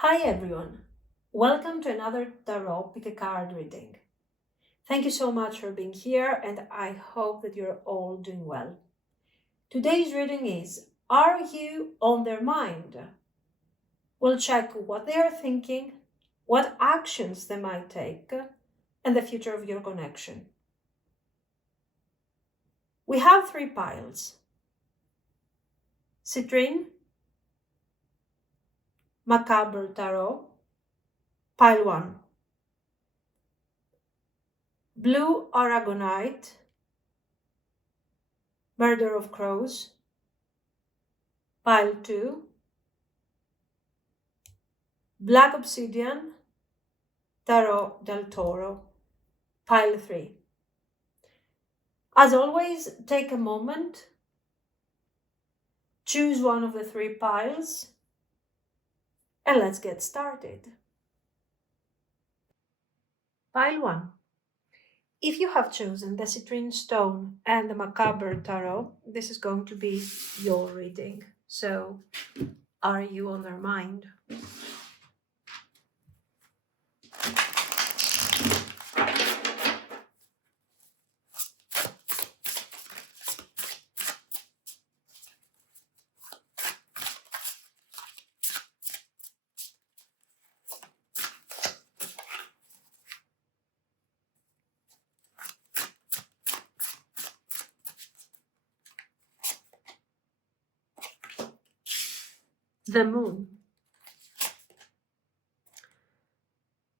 Hi everyone, welcome to another Tarot Pick a Card reading. Thank you so much for being here and I hope that you're all doing well. Today's reading is, are you on their mind? We'll check what they are thinking, what actions they might take, and the future of your connection. We have three piles. Citrine, Macabre Tarot, Pile 1. Blue Aragonite, Murder of Crows, Pile 2. Black Obsidian, Tarot del Toro, Pile 3. As always, take a moment, choose one of the three piles, and let's get started. Pile 1. If you have chosen the Citrine Stone and the Macabre Tarot, this is going to be your reading. So, are you on their mind? The Moon.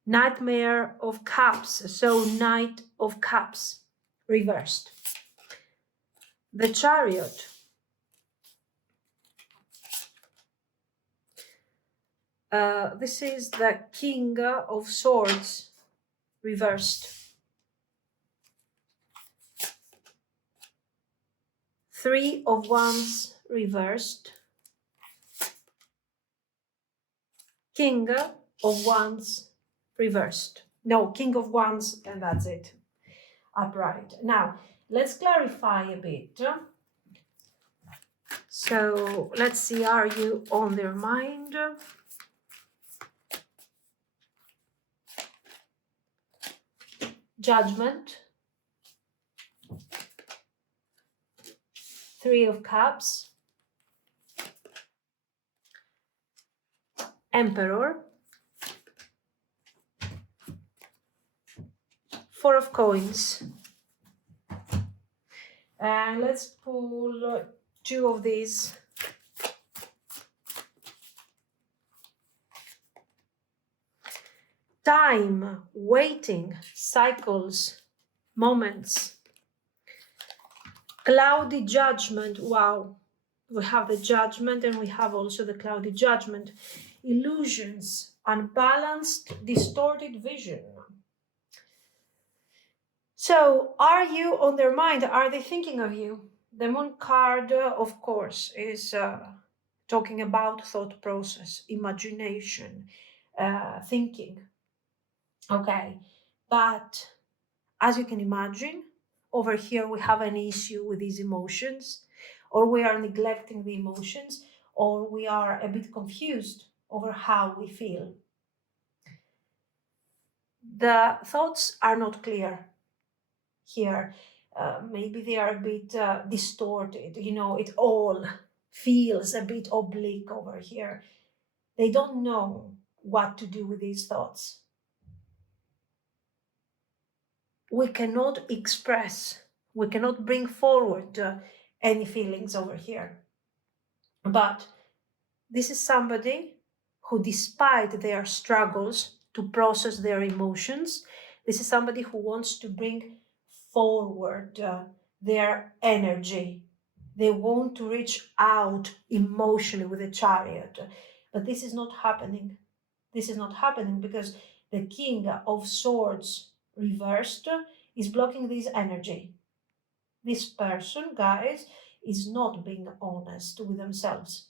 Nightmare of Cups, so Knight of Cups, reversed. The Chariot. This is the King of Swords, reversed. 3 of Wands, reversed. King of Wands, reversed. No, King of Wands, and that's it. Upright. Now, let's clarify a bit. So, let's see, are you on their mind? Judgment. 3 of Cups. Emperor. 4 of Coins. And let's pull 2 of these. Time, waiting, cycles, moments. Cloudy Judgment. Wow. We have the Judgment and we have also the Cloudy Judgment. Illusions, unbalanced, distorted vision. So, are you on their mind? Are they thinking of you? The Moon card, of course, is talking about thought process, imagination, thinking. Okay, but as you can imagine, over here we have an issue with these emotions, or we are neglecting the emotions, or we are a bit confused over how we feel. The thoughts are not clear here. Maybe they are a bit distorted. It all feels a bit oblique over here. They don't know what to do with these thoughts. We cannot express, we cannot bring forward any feelings over here. But this is somebody who, despite their struggles to process their emotions, this is somebody who wants to bring forward their energy. They want to reach out emotionally with the Chariot. But this is not happening. This is not happening because the King of Swords reversed is blocking this energy. This person, guys, is not being honest with themselves.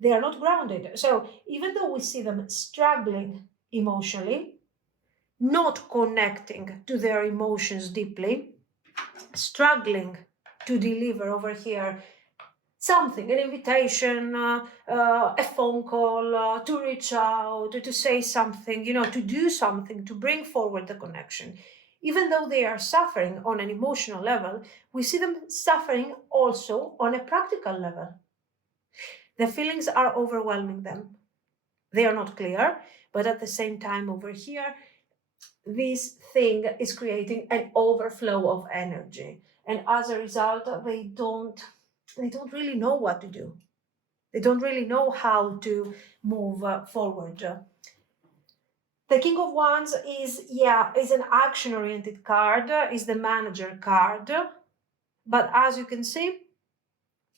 They are not grounded. So even though we see them struggling emotionally, not connecting to their emotions deeply, struggling to deliver over here something, an invitation, a phone call, to reach out, to say something, to do something, to bring forward the connection. Even though they are suffering on an emotional level, we see them suffering also on a practical level. The feelings are overwhelming them. They are not clear, but at the same time over here, this thing is creating an overflow of energy. And as a result, they don't really know what to do. They don't really know how to move forward. The King of Wands is an action-oriented card, is the manager card. But as you can see,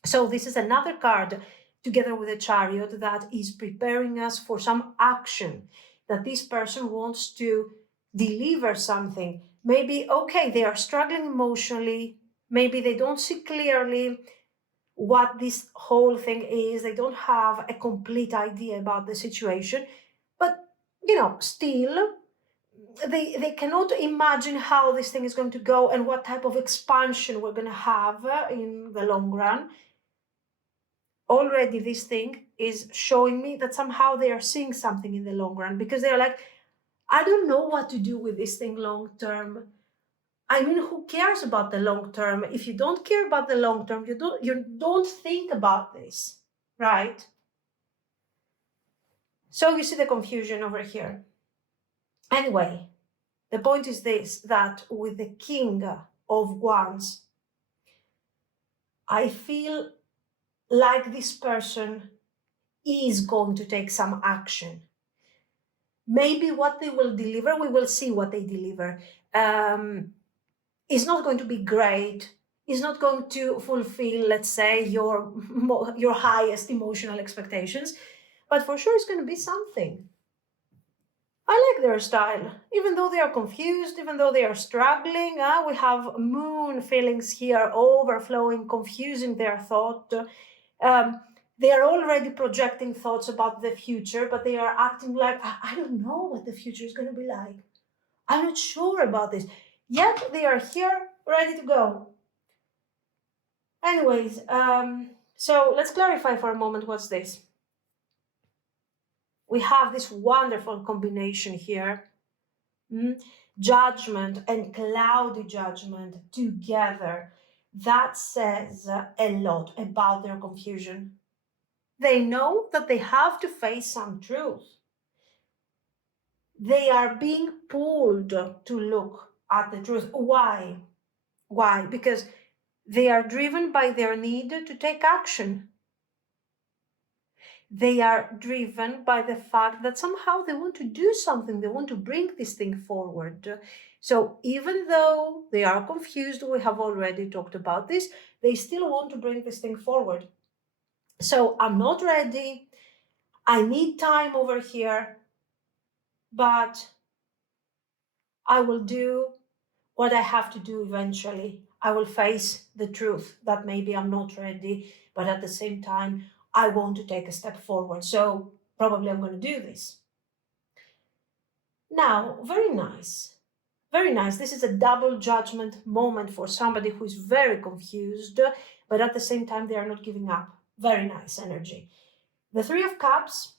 so this is another card together with a Chariot that is preparing us for some action, that this person wants to deliver something. Maybe, okay, they are struggling emotionally. Maybe they don't see clearly what this whole thing is. They don't have a complete idea about the situation. But, still, they cannot imagine how this thing is going to go and what type of expansion we're going to have in the long run. Already this thing is showing me that somehow they are seeing something in the long run, because they're like, I don't know what to do with this thing long term. I mean, who cares about the long term? If you don't care about the long term, you don't think about this, right? So you see the confusion over here. Anyway, the point is this, that with the King of Wands, I feel like this person is going to take some action. Maybe what they will deliver, we will see what they deliver, is not going to be great, is not going to fulfill, let's say, your highest emotional expectations, but for sure it's going to be something. I like their style, even though they are confused, even though they are struggling. We have moon feelings here, overflowing, confusing their thought. They are already projecting thoughts about the future, but they are acting like, I don't know what the future is going to be like. I'm not sure about this. Yet they are here, ready to go. Anyways, so let's clarify for a moment what's this. We have this wonderful combination here. Judgment and cloudy judgment together. That says a lot about their confusion. They know that they have to face some truth. They are being pulled to look at the truth. Why? Why? Because they are driven by their need to take action. They are driven by the fact that somehow they want to do something. They want to bring this thing forward. So even though they are confused, we have already talked about this, they still want to bring this thing forward. So I'm not ready. I need time over here, but I will do what I have to do eventually. I will face the truth that maybe I'm not ready, but at the same time, I want to take a step forward. So probably I'm going to do this. Now, very nice. Very nice. This is a double judgment moment for somebody who is very confused, but at the same time, they are not giving up. Very nice energy. The Three of Cups,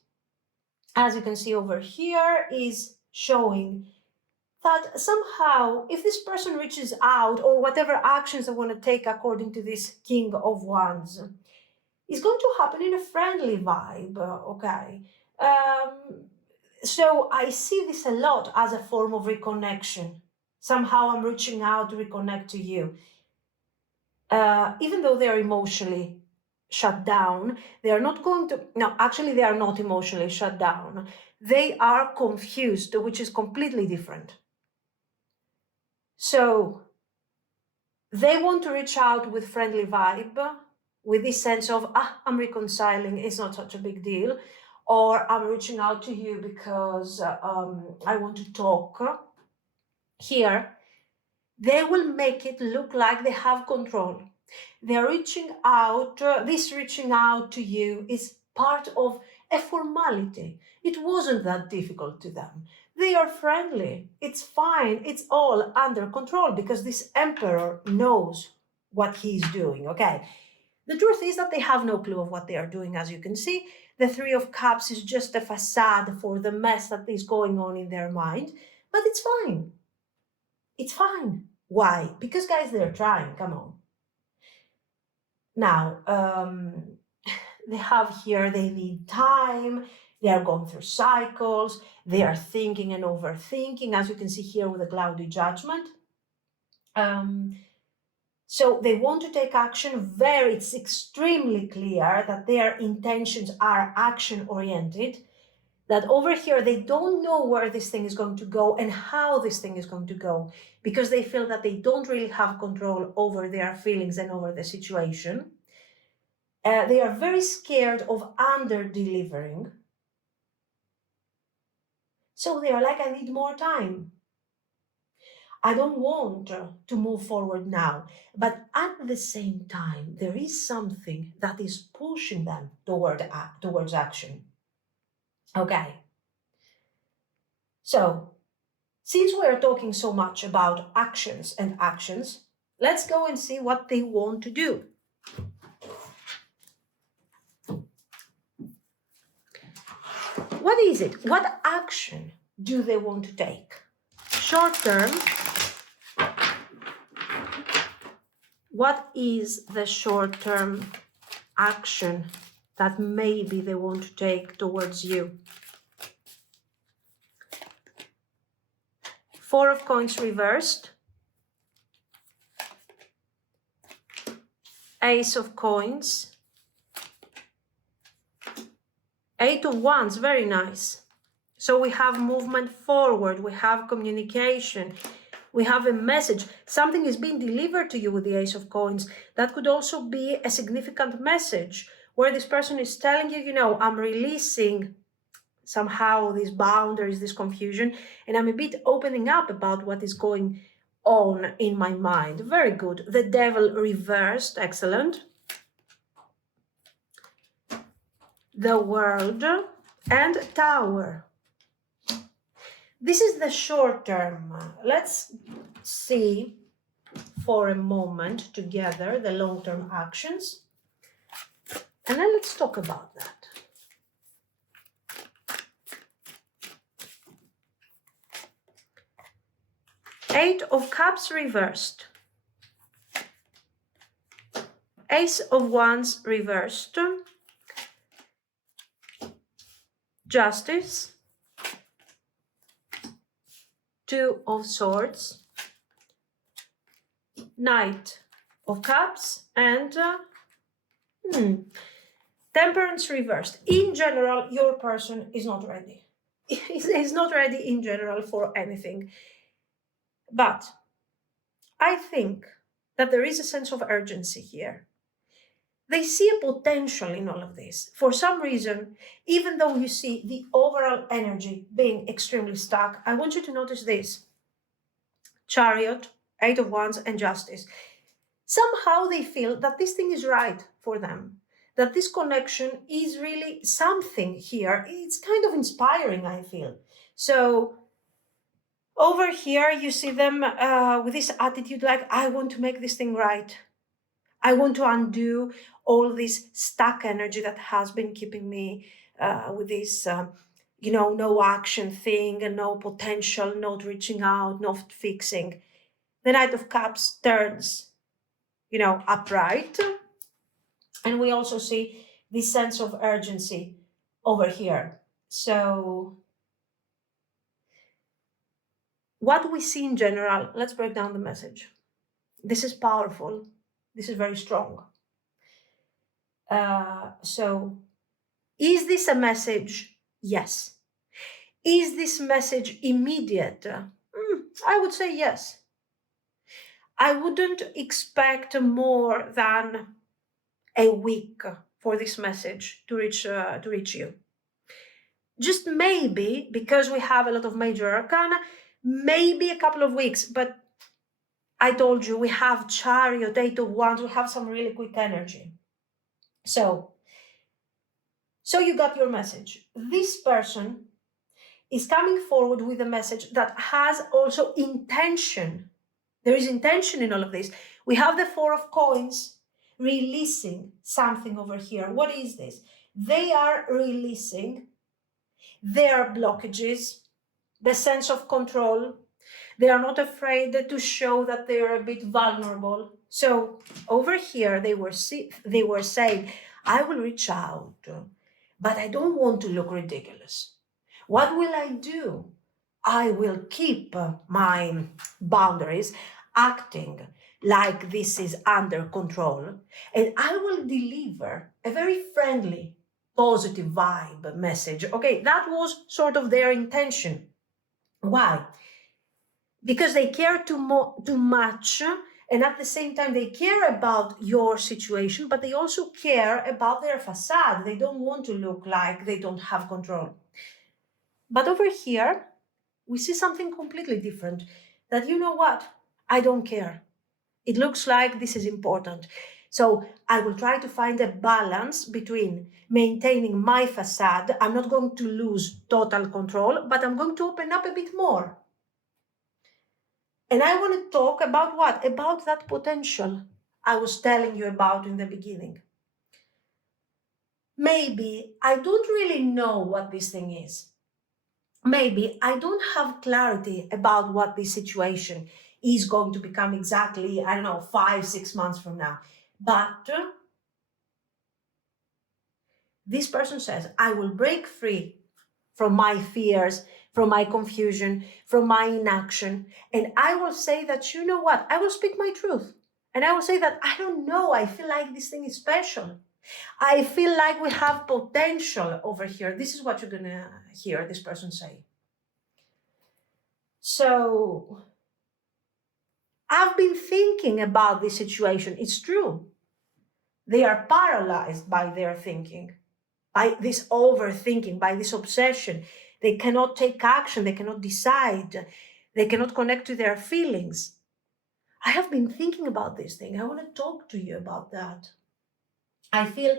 as you can see over here, is showing that somehow, if this person reaches out, or whatever actions they want to take according to this King of Wands, is going to happen in a friendly vibe, okay? So I see this a lot as a form of reconnection. Somehow I'm reaching out to reconnect to you. Even though they are emotionally shut down, they are not going to, no, actually they are not emotionally shut down. They are confused, which is completely different. So they want to reach out with friendly vibe, with this sense of, I'm reconciling, it's not such a big deal, or I'm reaching out to you because I want to talk. Here, they will make it look like they have control. They're reaching out, this reaching out to you is part of a formality. It wasn't that difficult to them. They are friendly. It's fine. It's all under control because this emperor knows what he's doing, okay? The truth is that they have no clue of what they are doing, as you can see. The Three of Cups is just a facade for the mess that is going on in their mind, but it's fine. It's fine. Why? Because, guys, they're trying. Come on. Now, they have here, they need time. They are going through cycles. They are thinking and overthinking, as you can see here with the cloudy judgment. So they want to take action. It's extremely clear that their intentions are action-oriented, that over here they don't know where this thing is going to go and how this thing is going to go, because they feel that they don't really have control over their feelings and over the situation. They are very scared of under-delivering. So they are like, I need more time. I don't want to move forward now. But at the same time, there is something that is pushing them towards action. Okay. So, since we are talking so much about actions and actions, let's go and see what they want to do. What is it? What action do they want to take? Short term, what is the short-term action that maybe they want to take towards you? Four of Coins reversed. Ace of Coins. Eight of Wands, very nice. So we have movement forward, we have communication, we have a message. Something is being delivered to you with the Ace of Coins. That could also be a significant message where this person is telling you, you know, I'm releasing somehow these boundaries, this confusion, and I'm a bit opening up about what is going on in my mind. Very good. The Devil reversed, excellent. The World and Tower. This is the short term. Let's see for a moment together the long-term actions. And then let's talk about that. Eight of Cups reversed. Ace of Wands reversed. Justice. Two of Swords. Knight of Cups and Temperance reversed. In general, your person is not ready. He's not ready in general for anything. But I think that there is a sense of urgency here. They see a potential in all of this. For some reason, even though you see the overall energy being extremely stuck, I want you to notice this. Chariot, Eight of Wands, and Justice. Somehow they feel that this thing is right for them, that this connection is really something here. It's kind of inspiring, I feel. So over here, you see them with this attitude like, I want to make this thing right. I want to undo all this stuck energy that has been keeping me with this, no action thing and no potential, not reaching out, not fixing. The Knight of Cups turns, upright. And we also see this sense of urgency over here. So what we see in general, let's break down the message. This is powerful. This is very strong. So is this a message? Yes. Is this message immediate? I would say yes. I wouldn't expect more than a week for this message to reach you. Just maybe, because we have a lot of major arcana, maybe a couple of weeks, but I told you we have Chariot, Eight of Wands, we have some really quick energy. So you got your message. This person is coming forward with a message that has also intention. There is intention in all of this. We have the Four of Coins. releasing something over here. What is this? They are releasing their blockages, the sense of control. They are not afraid to show that they are a bit vulnerable. So over here, they were saying, I will reach out, but I don't want to look ridiculous. What will I do? I will keep my boundaries, acting like this is under control, and I will deliver a very friendly, positive vibe message. Okay, that was sort of their intention. Why? Because they care too much, and at the same time they care about your situation, but they also care about their facade. They don't want to look like they don't have control. But over here, we see something completely different. That, you know what? I don't care. It looks like this is important. So I will try to find a balance between maintaining my facade. I'm not going to lose total control, but I'm going to open up a bit more. And I want to talk about what? About that potential I was telling you about in the beginning. Maybe I don't really know what this thing is. Maybe I don't have clarity about what this situation is going to become exactly, I don't know, 5-6 months from now. But this person says, I will break free from my fears, from my confusion, from my inaction. And I will say that, you know what? I will speak my truth. And I will say that, I don't know, I feel like this thing is special. I feel like we have potential over here. This is what you're going to hear this person say. So I've been thinking about this situation. It's true. They are paralyzed by their thinking, by this overthinking, by this obsession. They cannot take action. They cannot decide. They cannot connect to their feelings. I have been thinking about this thing. I want to talk to you about that. I feel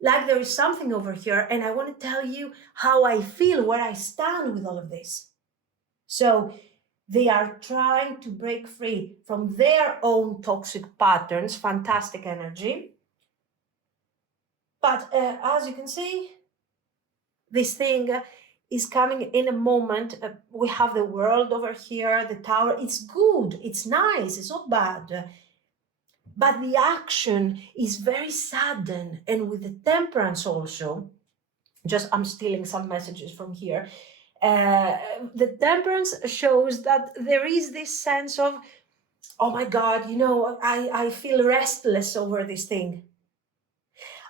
like there is something over here, and I want to tell you how I feel, where I stand with all of this. So they are trying to break free from their own toxic patterns, fantastic energy. But as you can see, this thing is coming in a moment. We have the world over here, the tower. It's good, it's nice, it's not bad. But the action is very sudden. And with the temperance also, just I'm stealing some messages from here. The temperance shows that there is this sense of, oh my God, you know, I feel restless over this thing.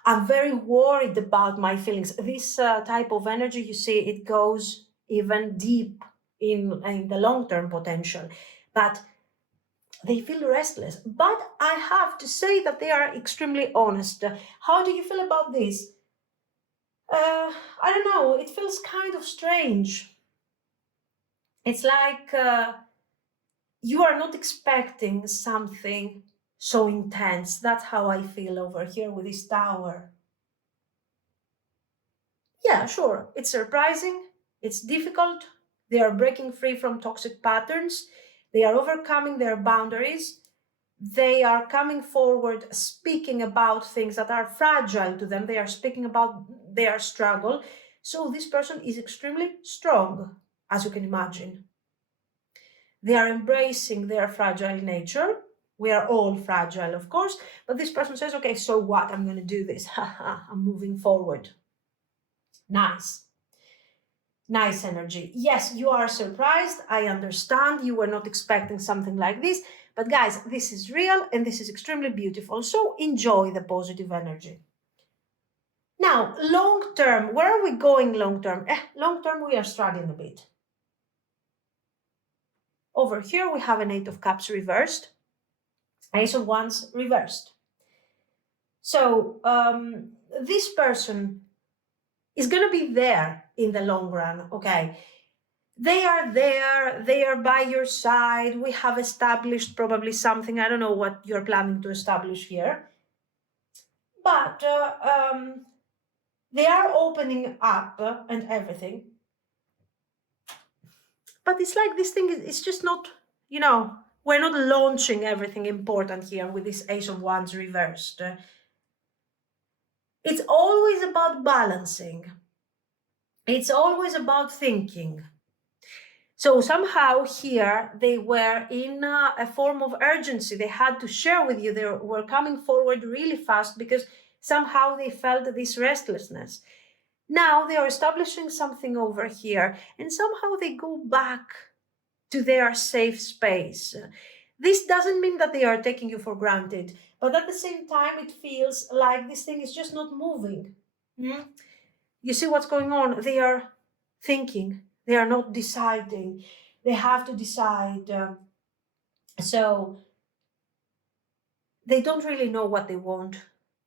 I'm very worried about my feelings. This type of energy, you see, it goes even deep in the long-term potential. But they feel restless. But I have to say that they are extremely honest. How do you feel about this? I don't know. It feels kind of strange. It's like you are not expecting something so intense. That's how I feel over here with this tower. Yeah, sure. It's surprising. It's difficult. They are breaking free from toxic patterns. They are overcoming their boundaries. They are coming forward, speaking about things that are fragile to them. They are speaking about their struggle. So this person is extremely strong, as you can imagine. They are embracing their fragile nature. We are all fragile, of course, but this person says, okay, so what? I'm going to do this. I'm moving forward. Nice. Nice energy. Yes, you are surprised. I understand. You were not expecting something like this. But guys, this is real and this is extremely beautiful. So enjoy the positive energy. Now, long term, where are we going long term? Long term, we are struggling a bit. Over here, we have an Eight of Cups reversed. Ace of Wands reversed. So this person is going to be there in the long run, okay? They are there, they are by your side. We have established probably something. I don't know what you're planning to establish here. But they are opening up and everything. But it's like this thing is just not, you know, We're not launching everything important here with this Ace of Wands reversed. It's always about balancing. It's always about thinking. So somehow here they were in a form of urgency. They had to share with you. They were coming forward really fast because somehow they felt this restlessness. Now they are establishing something over here, and somehow they go back to their safe space. This doesn't mean that they are taking you for granted, but at the same time, it feels like this thing is just not moving. You see what's going on? They are thinking, they are not deciding. They have to decide. So they don't really know what they want.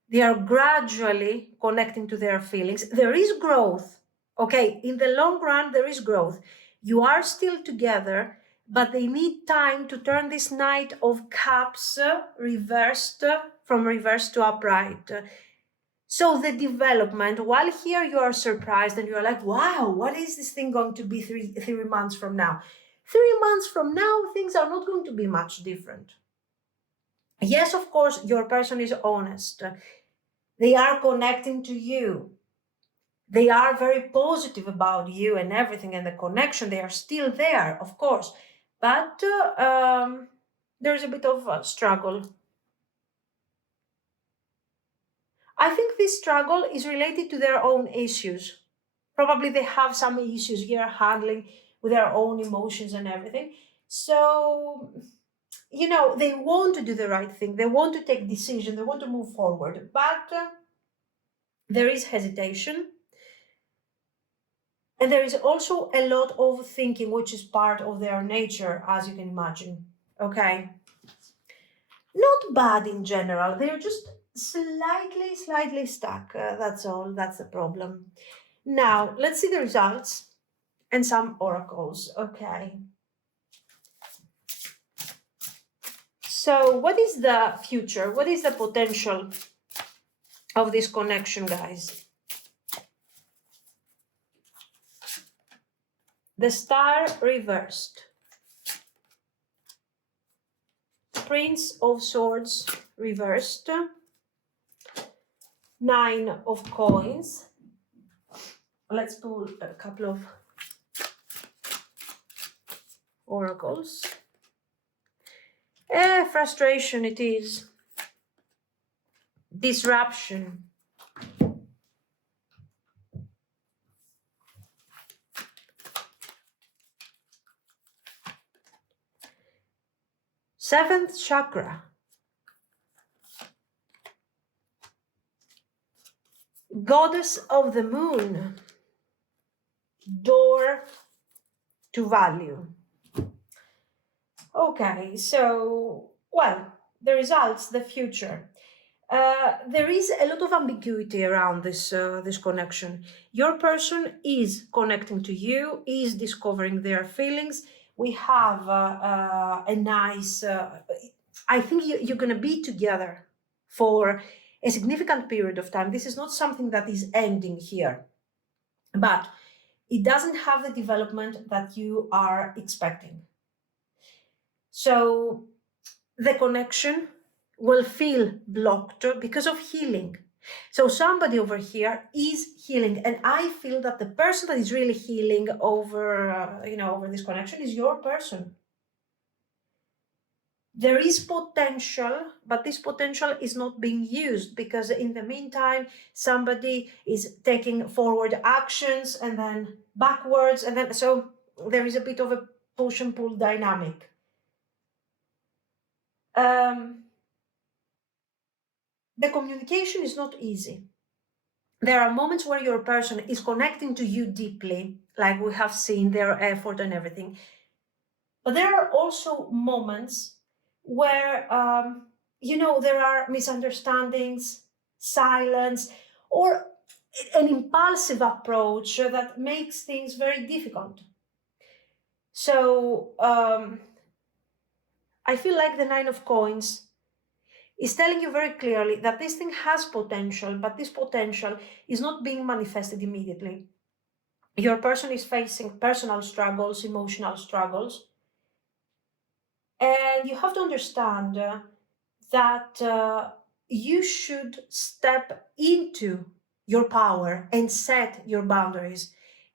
They are gradually connecting to their feelings. There is growth. Okay, in the long run, there is growth. You are still together, but they need time to turn this Knight of Cups reversed from reverse to upright. So the development, while here you are surprised and you're like, wow, what is this thing going to be three months from now? 3 months from now, things are not going to be much different. Yes, of course, your person is honest. They are connecting to you. They are very positive about you and everything and the connection. They are still there, of course. But there's a bit of a struggle. I think this struggle is related to their own issues. Probably they have some issues here handling with their own emotions and everything. So, they want to do the right thing. They want to take decision. They want to move forward. But there is hesitation. And there is also a lot of thinking, which is part of their nature, as you can imagine. Okay. Not bad in general. They're just slightly stuck. That's all. That's the problem. Now, let's see the results and some oracles. Okay. So, what is the future? What is the potential of this connection, guys? The Star reversed. Prince of Swords reversed. 9 of Coins. Let's pull a couple of oracles. Frustration it is. Disruption. Seventh chakra. Goddess of the Moon. Door to value. Okay, so, well, the results, the future. There is a lot of ambiguity around this connection. Your person is connecting to you, is discovering their feelings. We have a nice. I think you're going to be together for a significant period of time. This is not something that is ending here, but it doesn't have the development that you are expecting. So the connection will feel blocked because of healing. So somebody over here is healing, and I feel that the person that is really healing over, over this connection is your person. There is potential, but this potential is not being used because in the meantime, somebody is taking forward actions and then backwards, and then so there is a bit of a push and pull dynamic. The communication is not easy. There are moments where your person is connecting to you deeply, like we have seen their effort and everything. But there are also moments where, there are misunderstandings, silence, or an impulsive approach that makes things very difficult. So I feel like the Nine of Coins is telling you very clearly that this thing has potential, but this potential is not being manifested immediately. Your person is facing personal struggles, emotional struggles. And you have to understand that you should step into your power and set your boundaries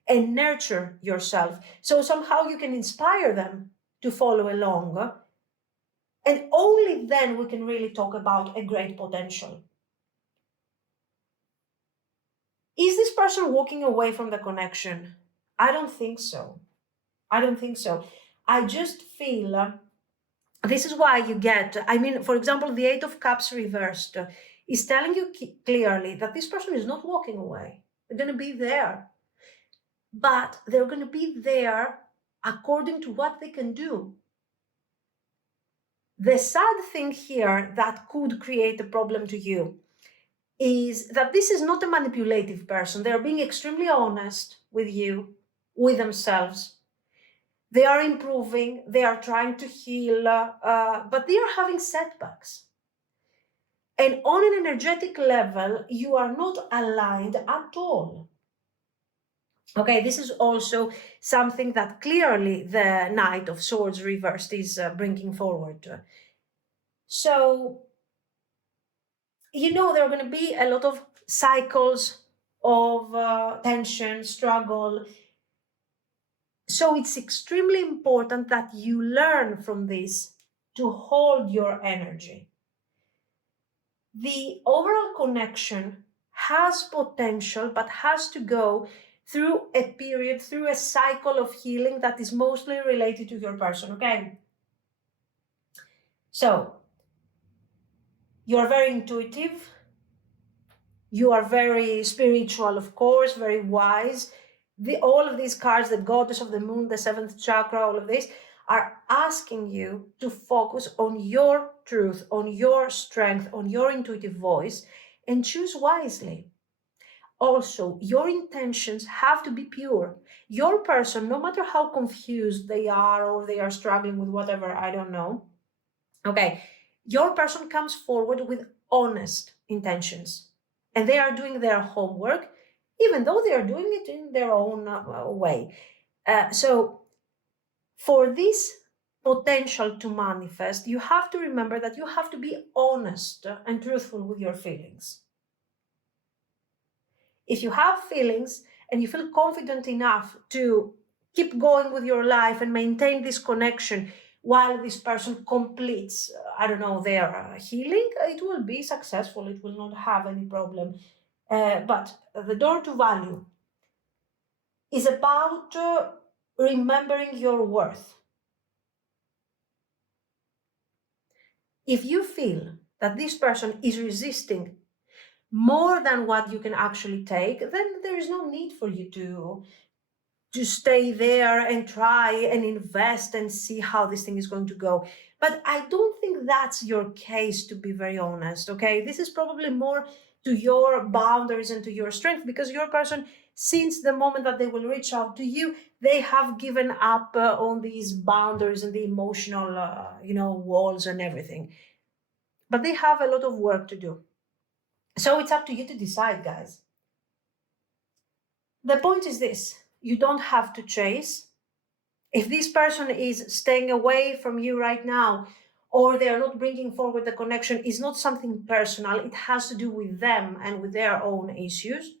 and nurture yourself. So somehow you can inspire them to follow along. And only then we can really talk about a great potential. Is this person walking away from the connection? I don't think so. I don't think so. I just feel this is why you get, I mean, for example, the Eight of Cups reversed is telling you clearly that this person is not walking away. They're going to be there. But they're going to be there according to what they can do. The sad thing here that could create a problem to you is that this is not a manipulative person. They're being extremely honest with you, with themselves. They are improving, they are trying to heal, but they are having setbacks. And on an energetic level, you are not aligned at all. Okay, this is also something that clearly the Knight of Swords reversed is bringing forward. So, there are going to be a lot of cycles of tension, struggle. So it's extremely important that you learn from this to hold your energy. The overall connection has potential, but has to go through a period, through a cycle of healing that is mostly related to your person, okay? So, you are very intuitive, you are very spiritual, of course, very wise. All of these cards, the Goddess of the Moon, the seventh chakra, all of this, are asking you to focus on your truth, on your strength, on your intuitive voice, and choose wisely. Also, your intentions have to be pure. Your person, no matter how confused they are or they are struggling with whatever, I don't know, okay, your person comes forward with honest intentions and they are doing their homework, even though they are doing it in their own way. So, for this potential to manifest, you have to remember that you have to be honest and truthful with your feelings. If you have feelings and you feel confident enough to keep going with your life and maintain this connection while this person completes, I don't know, their healing, it will be successful. It will not have any problem. But the door to value is about remembering your worth. If you feel that this person is resisting more than what you can actually take, then there is no need for you to stay there and try and invest and see how this thing is going to go. But I don't think that's your case, to be very honest, okay? This is probably more to your boundaries and to your strength, because your person, since the moment that they will reach out to you, they have given up on these boundaries and the emotional, walls and everything. But they have a lot of work to do. So it's up to you to decide, guys. The point is this: you don't have to chase. If this person is staying away from you right now, or they are not bringing forward the connection, is not something personal. It has to do with them and with their own issues.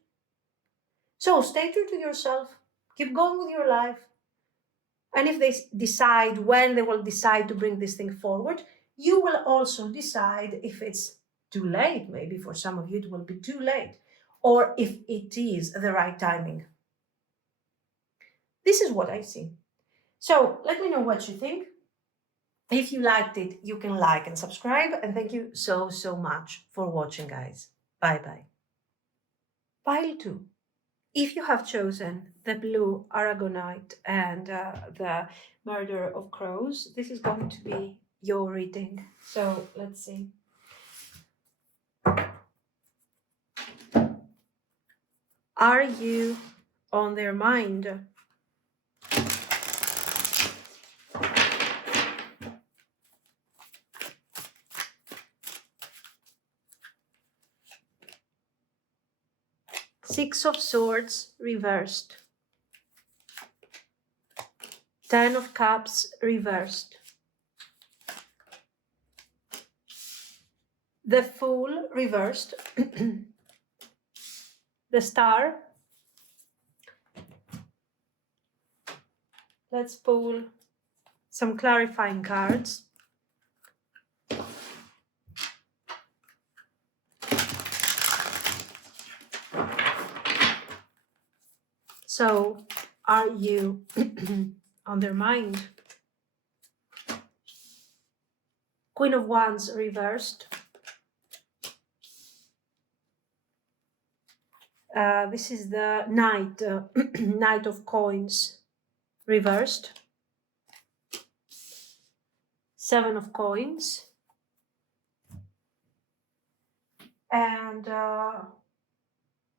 So stay true to yourself. Keep going with your life. And if they decide when they will decide to bring this thing forward, you will also decide if it's too late. Maybe for some of you it will be too late, or if it is the right timing. This is what I see. So let me know what you think. If you liked it, you can like and subscribe. And thank you so, so much for watching, guys. Bye-bye. Pile 2. If you have chosen the blue Aragonite and the Murder of Crows, this is going to be your reading. So let's see. Are you on their mind? Six of Swords reversed. Ten of Cups reversed. the Fool reversed, the Star. Let's pull some clarifying cards. So, are you on their mind? Queen of Wands reversed. This is the Knight, Knight of Coins reversed. Seven of Coins. And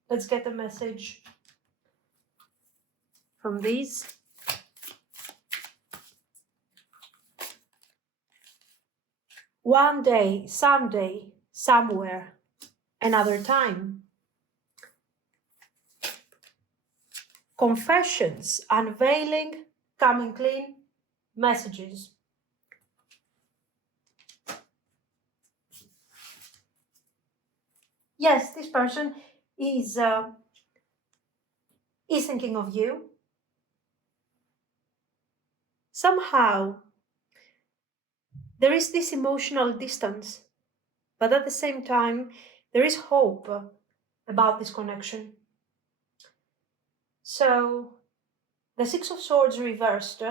let's get a message from these. One day, someday, somewhere, another time. Confessions, unveiling, coming clean, messages. Yes, this person is thinking of you. Somehow, there is this emotional distance, but at the same time, there is hope about this connection. So, the Six of Swords reversed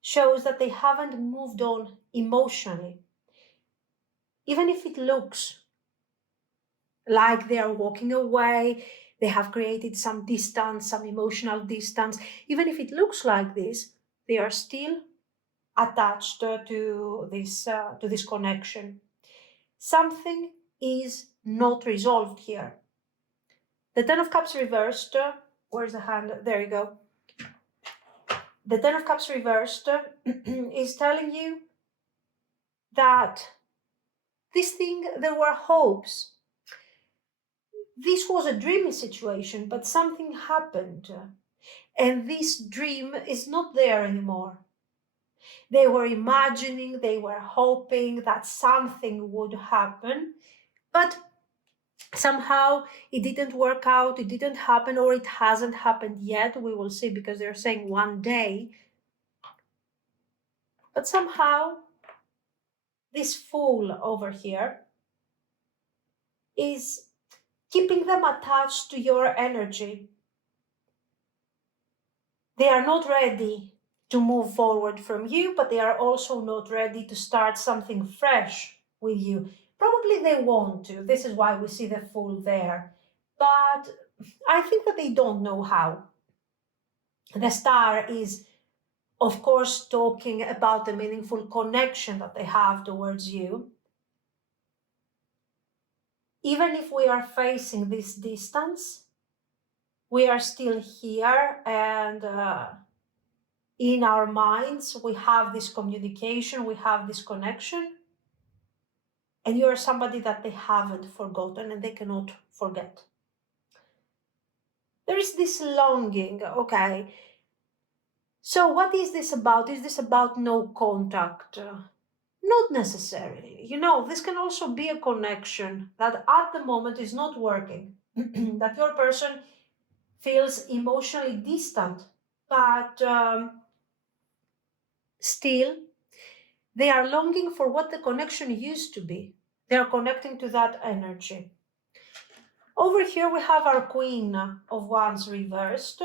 shows that they haven't moved on emotionally. Even if it looks like they are walking away, they have created some distance, some emotional distance. Even if it looks like this, they are still attached to this connection. Something is not resolved here. The Ten of Cups reversed. Where's the hand? There you go. The Ten of Cups reversed is telling you that this thing, there were hopes. This was a dreamy situation, but something happened. And this dream is not there anymore. They were imagining, they were hoping that something would happen, but somehow it didn't work out, it didn't happen, or it hasn't happened yet. We will see, because they're saying one day. But somehow this Fool over here is keeping them attached to your energy. They are not ready to move forward from you, but they are also not ready to start something fresh with you. Probably they want to. This is why we see the Fool there. But I think that they don't know how. The Star is, of course, talking about the meaningful connection that they have towards you. Even if we are facing this distance, we are still here, and in our minds, we have this communication, we have this connection, and you are somebody that they haven't forgotten and they cannot forget. There is this longing, okay. So what is this about? Is this about no contact? Not necessarily. You know, this can also be a connection that at the moment is not working, that your person feels emotionally distant, but still they are longing for what the connection used to be. They are connecting to that energy. Over here we have our Queen of Wands reversed,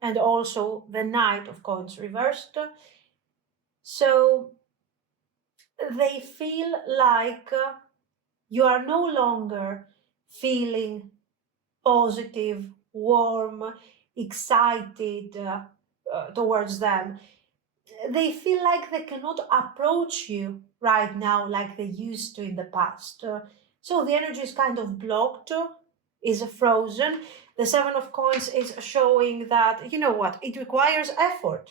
and also the Knight of Coins reversed. So they feel like you are no longer feeling positive, warm, excited towards them. They feel like they cannot approach you right now like they used to in the past. So the energy is kind of blocked, is frozen. The Seven of Coins is showing that, you know what, it requires effort.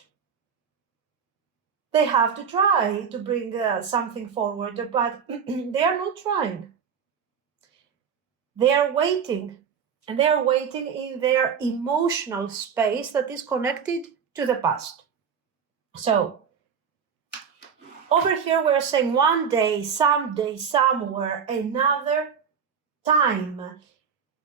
They have to try to bring something forward, but they are not trying. They are waiting, and they are waiting in their emotional space that is connected to the past. So, Over here, we're saying one day, someday, somewhere, another time.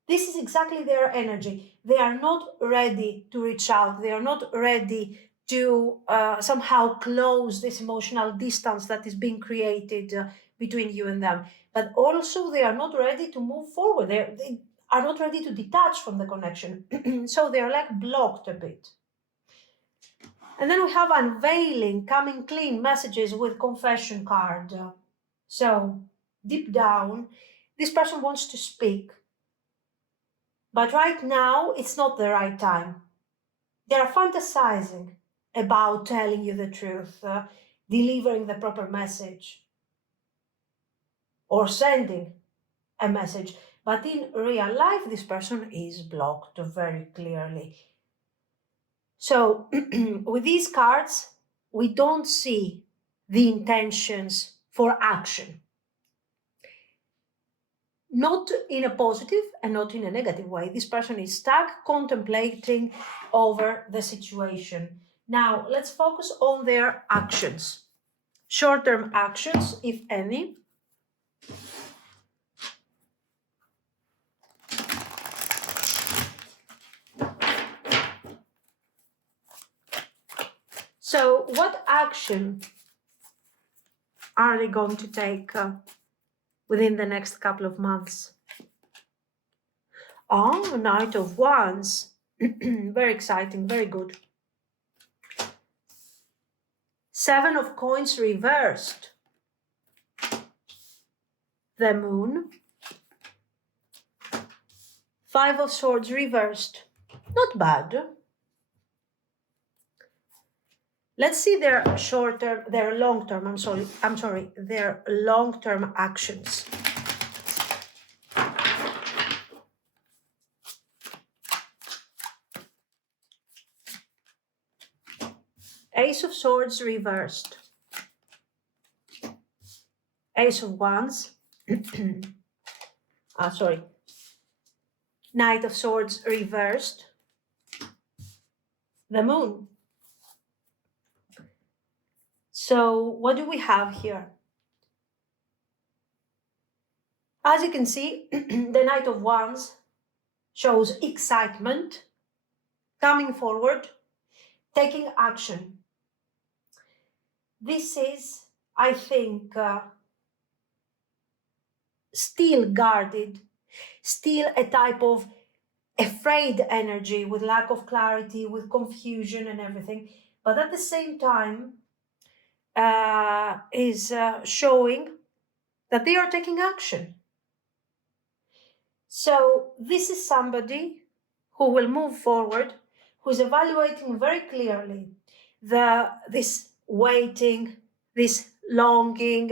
This is exactly their energy. They are not ready to reach out. They are not ready to somehow close this emotional distance that is being created between you and them. But also, they are not ready to move forward. They are not ready to detach from the connection. So they are like blocked a bit. And then we have unveiling, coming clean messages with confession card. So deep down, this person wants to speak. But right now, it's not the right time. They are fantasizing about telling you the truth, delivering the proper message, or sending a message. But in real life, this person is blocked very clearly. So with these cards, we don't see the intentions for action. Not in a positive and not in a negative way. This person is stuck contemplating over the situation. Now, let's focus on their actions. Short-term actions, if any. So, what action are they going to take within the next couple of months? Oh, Knight of Wands. Very exciting, very good. Seven of Coins reversed. The Moon. Five of Swords reversed. Not bad. Let's see their short-term, their long-term, their long-term actions. Ace of Swords reversed. Ace of Wands. Knight of Swords reversed. The Moon. So what do we have here? As you can see, the Knight of Wands shows excitement, coming forward, taking action. This is, I think, still guarded, still a type of afraid energy with lack of clarity, with confusion and everything. But at the same time, is showing that they are taking action. So this is somebody who will move forward, who is evaluating very clearly this waiting, this longing,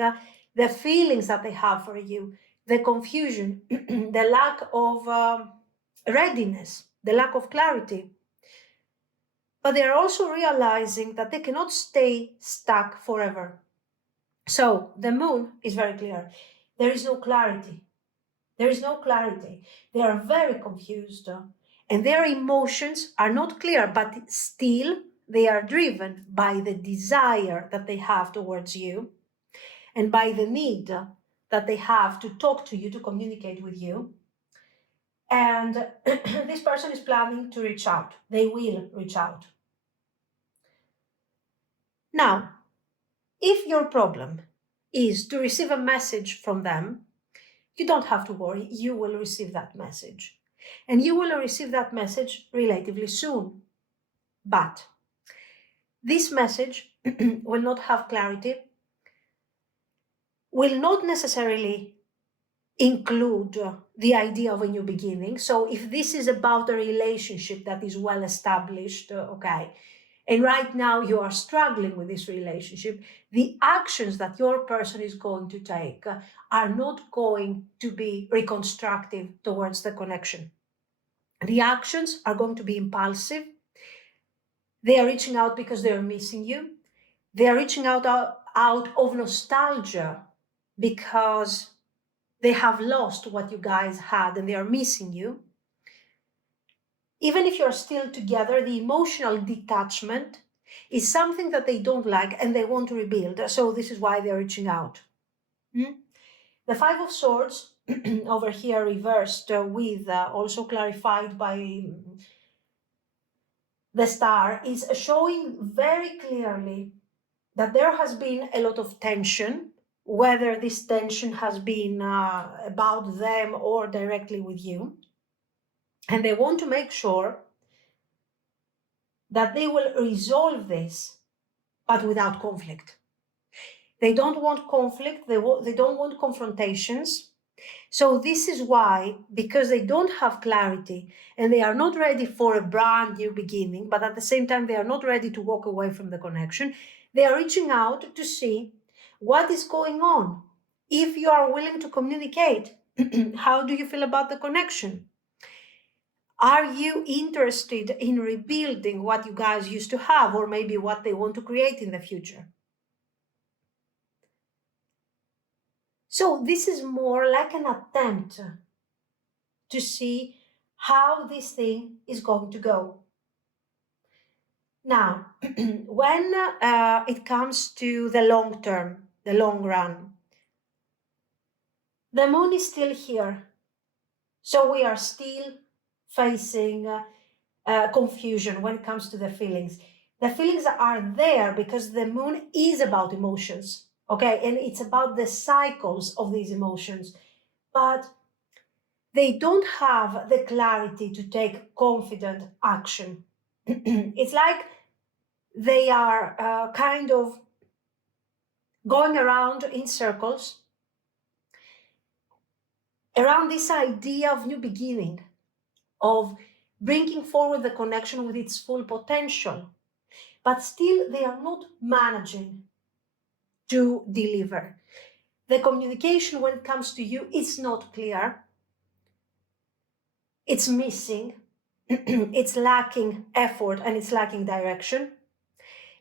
the feelings that they have for you, the confusion, the lack of readiness, the lack of clarity. But they are also realizing that they cannot stay stuck forever. So the Moon is very clear. There is no clarity. There is no clarity. They are very confused, and their emotions are not clear, but still they are driven by the desire that they have towards you and by the need that they have to talk to you, to communicate with you. And this person is planning to reach out. They will reach out. Now, if your problem is to receive a message from them, you don't have to worry, you will receive that message. And you will receive that message relatively soon. But this message will not have clarity, will not necessarily include the idea of a new beginning. So if this is about a relationship that is well established, okay, and right now you are struggling with this relationship, the actions that your person is going to take are not going to be reconstructive towards the connection. The actions are going to be impulsive. They are reaching out because they are missing you. They are reaching out of nostalgia because they have lost what you guys had and they are missing you. Even if you're still together, the emotional detachment It's something that they don't like and they want to rebuild. So this is why they're reaching out. The Five of Swords over here reversed with also clarified by the Star is showing very clearly that there has been a lot of tension, whether this tension has been about them or directly with you. And they want to make sure that they will resolve this, but without conflict. They don't want conflict, they don't want confrontations. So this is why, because they don't have clarity and they are not ready for a brand new beginning, but at the same time, they are not ready to walk away from the connection, they are reaching out to see what is going on. If you are willing to communicate, how do you feel about the connection? Are you interested in rebuilding what you guys used to have, or maybe what they want to create in the future? So this is more like an attempt to see how this thing is going to go. Now, when it comes to the long term, the long run, the moon is still here. So we are still facing confusion when it comes to the feelings. The feelings are there because the moon is about emotions, okay? And it's about the cycles of these emotions. But they don't have the clarity to take confident action. It's like they are kind of going around in circles around this idea of new beginning, of bringing forward the connection with its full potential, but still they are not managing to deliver. The communication when it comes to you is not clear. It's missing. It's lacking effort and it's lacking direction.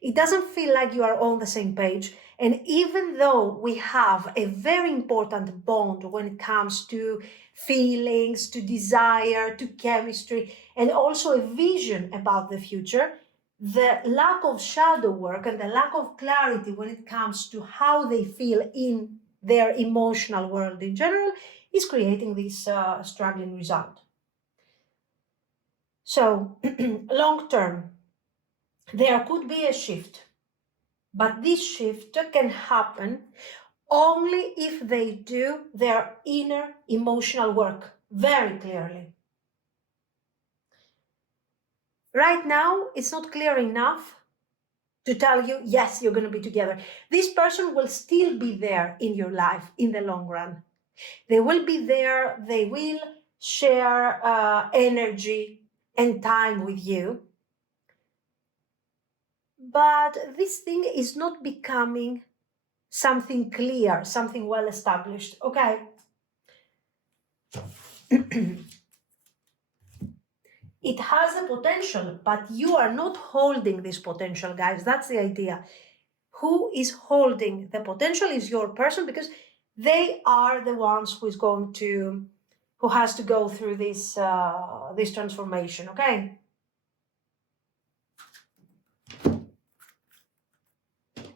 It doesn't feel like you are on the same page. And even though we have a very important bond when it comes to feelings, to desire, to chemistry, and also a vision about the future, the lack of shadow work and the lack of clarity when it comes to how they feel in their emotional world in general is creating this struggling result. So, long term, there could be a shift, but this shift can happen only if they do their inner emotional work very clearly. Right now, it's not clear enough to tell you, yes, you're going to be together. This person will still be there in your life in the long run. They will be there, they will share energy and time with you. But this thing is not becoming something clear, something well established, okay? It has a potential, but you are not holding this potential, guys. That's the idea. Who is holding the potential is your person, because they are the ones who has to go through this this transformation, okay?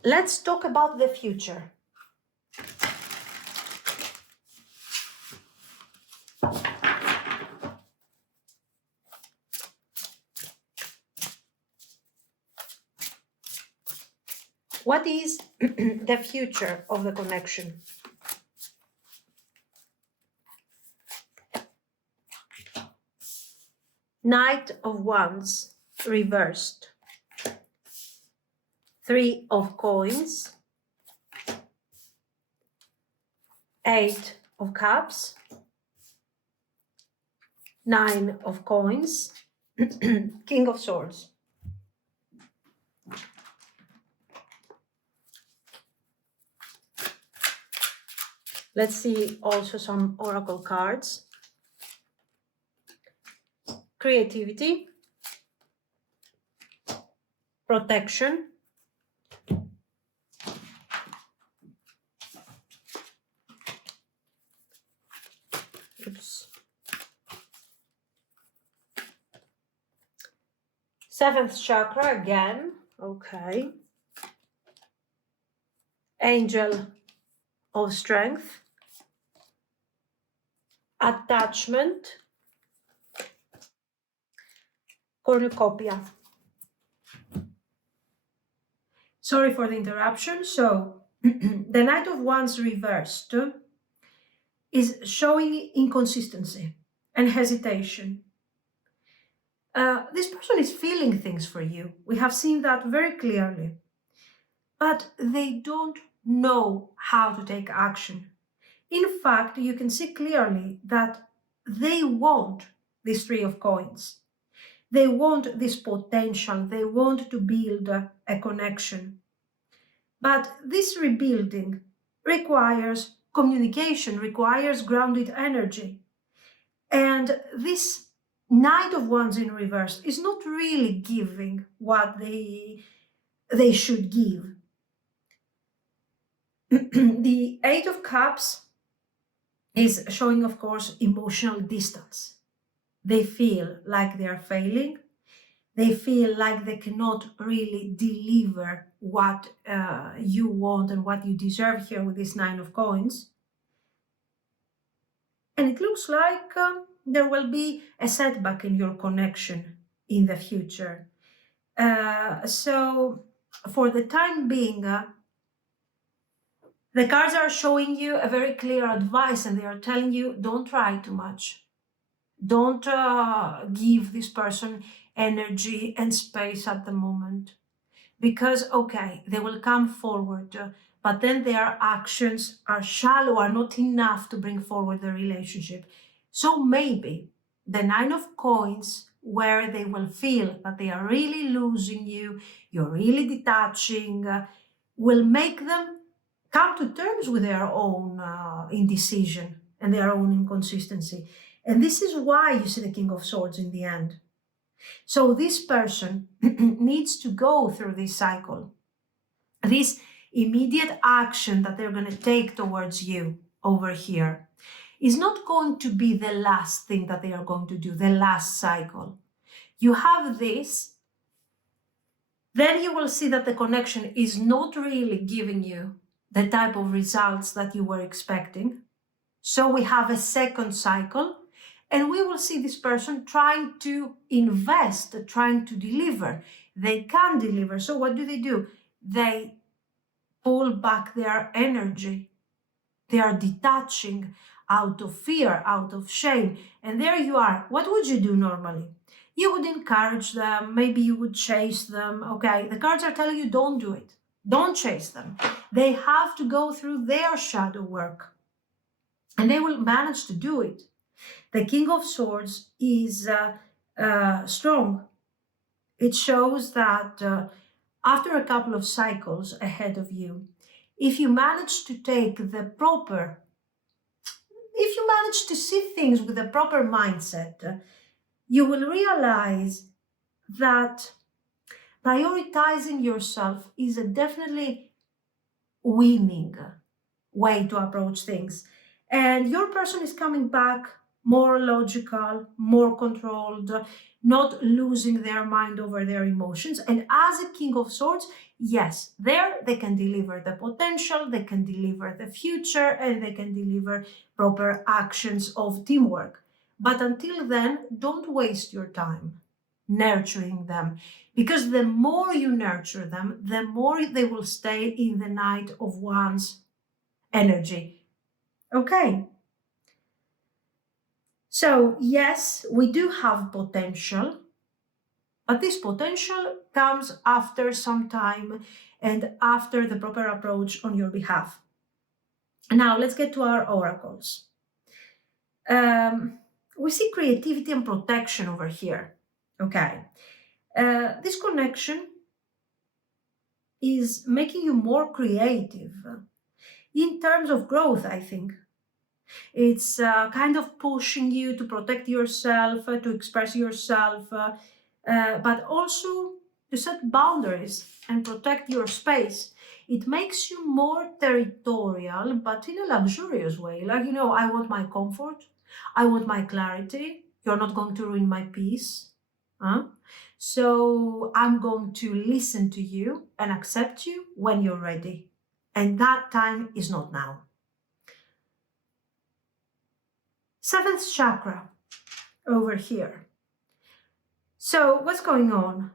Let's talk about the future. What is the future of the connection? Knight of Wands reversed. Three of Coins. Eight of Cups. Nine of Coins. King of Swords. Let's see also some oracle cards. Creativity, protection, seventh chakra again, Okay. Angel of Strength. Attachment. Cornucopia. Sorry for the interruption. So, the Knight of Wands reversed is showing inconsistency and hesitation. This person is feeling things for you. We have seen that very clearly. But they don't know how to take action. In fact, you can see clearly that they want this Three of Coins. They want this potential. They want to build a connection. But this rebuilding requires communication, requires grounded energy. And this Knight of Wands in reverse is not really giving what they should give. The Eight of Cups is showing, of course, emotional distance. They feel like they are failing. They feel like they cannot really deliver what you want and what you deserve here with this Nine of Coins. And it looks like there will be a setback in your connection in the future. So for the time being, the cards are showing you a very clear advice, and they are telling you don't try too much. Don't give this person energy and space at the moment. Because, okay, they will come forward, but then their actions are shallow, are not enough to bring forward the relationship. So maybe the Nine of Coins, where they will feel that they are really losing you, you're really detaching, will make them come to terms with their own indecision and their own inconsistency. And this is why you see the King of Swords in the end. So this person needs to go through this cycle, this immediate action that they're going to take towards you over here is not going to be the last thing that they are going to do, the last cycle. You have this, then you will see that the connection is not really giving you the type of results that you were expecting. So we have a second cycle, and we will see this person trying to invest, trying to deliver. They can deliver. So what do? They pull back their energy. They are detaching out of fear, out of shame. And there you are. What would you do normally? You would encourage them. Maybe you would chase them. Okay, the cards are telling you don't do it. Don't chase them. They have to go through their shadow work. And they will manage to do it. The King of Swords is strong. It shows that after a couple of cycles ahead of you, if you manage to take if you manage to see things with the proper mindset, you will realize that prioritizing yourself is a definitely winning way to approach things. And your person is coming back more logical, more controlled, not losing their mind over their emotions. And as a King of Swords, yes, there they can deliver the potential, they can deliver the future, and they can deliver proper actions of teamwork. But until then, don't waste your time nurturing them, because the more you nurture them, the more they will stay in the Knight of Wands energy. Okay. So, yes, we do have potential, but this potential comes after some time and after the proper approach on your behalf. Now, let's get to our oracles. We see creativity and protection over here. Okay. This connection is making you more creative in terms of growth, I think. It's kind of pushing you to protect yourself, to express yourself, but also to set boundaries and protect your space. It makes you more territorial, but in a luxurious way. Like, I want my comfort, I want my clarity. You're not going to ruin my peace. Huh? So I'm going to listen to you and accept you when you're ready. And that time is not now. Seventh chakra over here. So what's going on?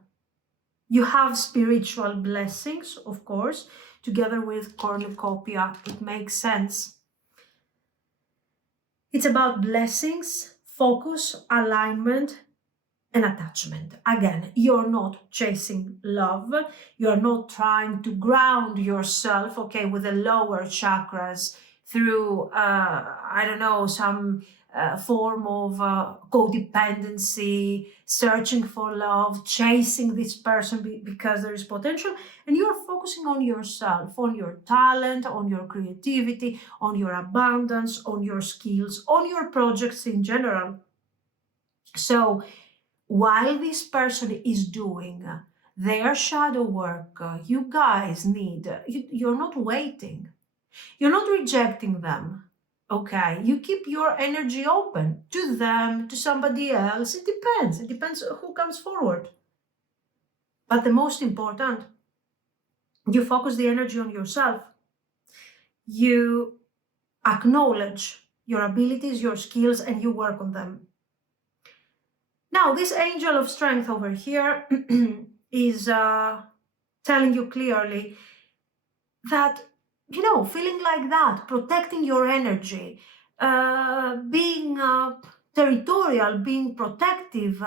You have spiritual blessings, of course, together with cornucopia. It makes sense. It's about blessings, focus, alignment, and attachment. Again, you're not chasing love. You're not trying to ground yourself, okay, with the lower chakras through, I don't know, some form of codependency, searching for love, chasing this person because there is potential. And you're focusing on yourself, on your talent, on your creativity, on your abundance, on your skills, on your projects in general. So, while this person is doing their shadow work, you guys need, you're not waiting. You're not rejecting them. Okay, you keep your energy open to them, to somebody else. It depends. It depends who comes forward. But the most important, you focus the energy on yourself. You acknowledge your abilities, your skills, and you work on them. Now, this angel of strength over here is telling you clearly that, feeling like that, protecting your energy, being territorial, being protective,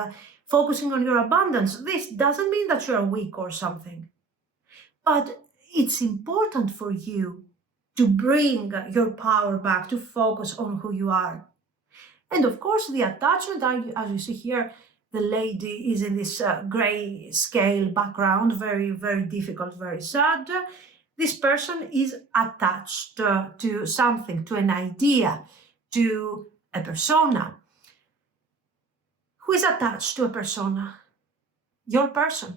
focusing on your abundance. This doesn't mean that you're weak or something, but it's important for you to bring your power back, to focus on who you are. And of course, the attachment, as you see here, the lady is in this gray scale background, very, very difficult, very sad. This person is attached to something, to an idea, to a persona. Who is attached to a persona? Your person.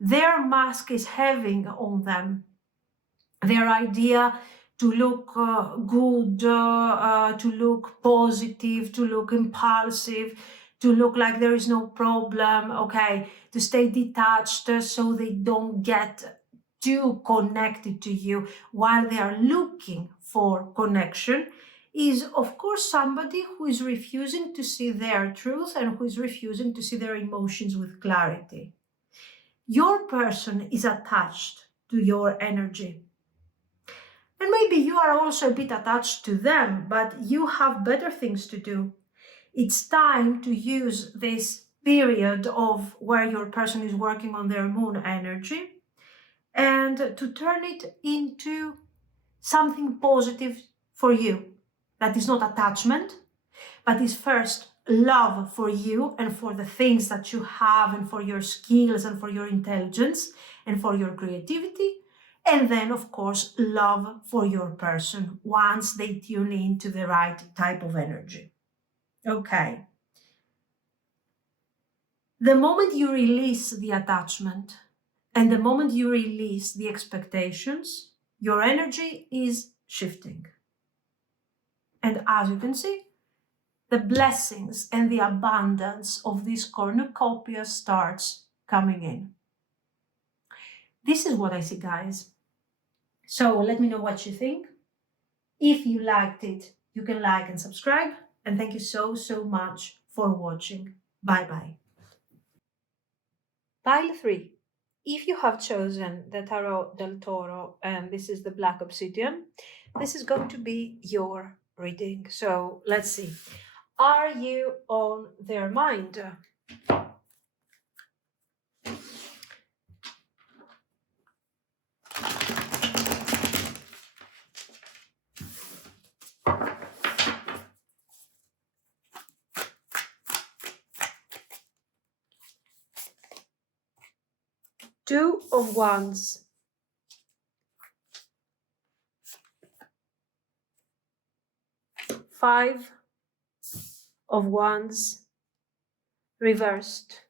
Their mask is having on them. Their idea to look good, to look positive, to look impulsive, to look like there is no problem, okay, to stay detached so they don't get too connected to you while they are looking for connection, is of course somebody who is refusing to see their truth and who is refusing to see their emotions with clarity. Your person is attached to your energy. And maybe you are also a bit attached to them, but you have better things to do. It's time to use this period of where your person is working on their moon energy and to turn it into something positive for you. That is not attachment, but is first love for you and for the things that you have and for your skills and for your intelligence and for your creativity. And then, of course, love for your person once they tune into the right type of energy. Okay. The moment you release the attachment and the moment you release the expectations, your energy is shifting. And as you can see, the blessings and the abundance of this cornucopia starts coming in. This is what I see, guys. So let me know what you think. If you liked it, you can like and subscribe. And thank you so, so much for watching. Bye-bye. Pile 3. If you have chosen the Tarot del Toro and this is the Black Obsidian, this is going to be your reading. So let's see. Are you on their mind? Two of Wands. Five of Wands reversed.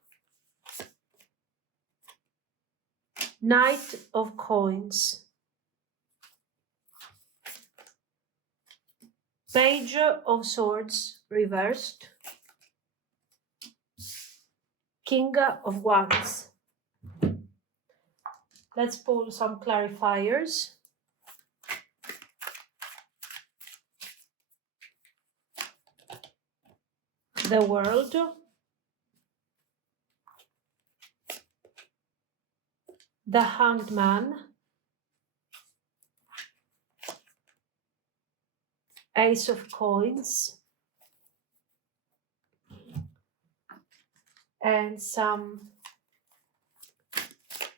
Knight of Coins. Page of Swords reversed. King of Wands. Let's pull some clarifiers. The World. The Hanged Man. Ace of Coins. And some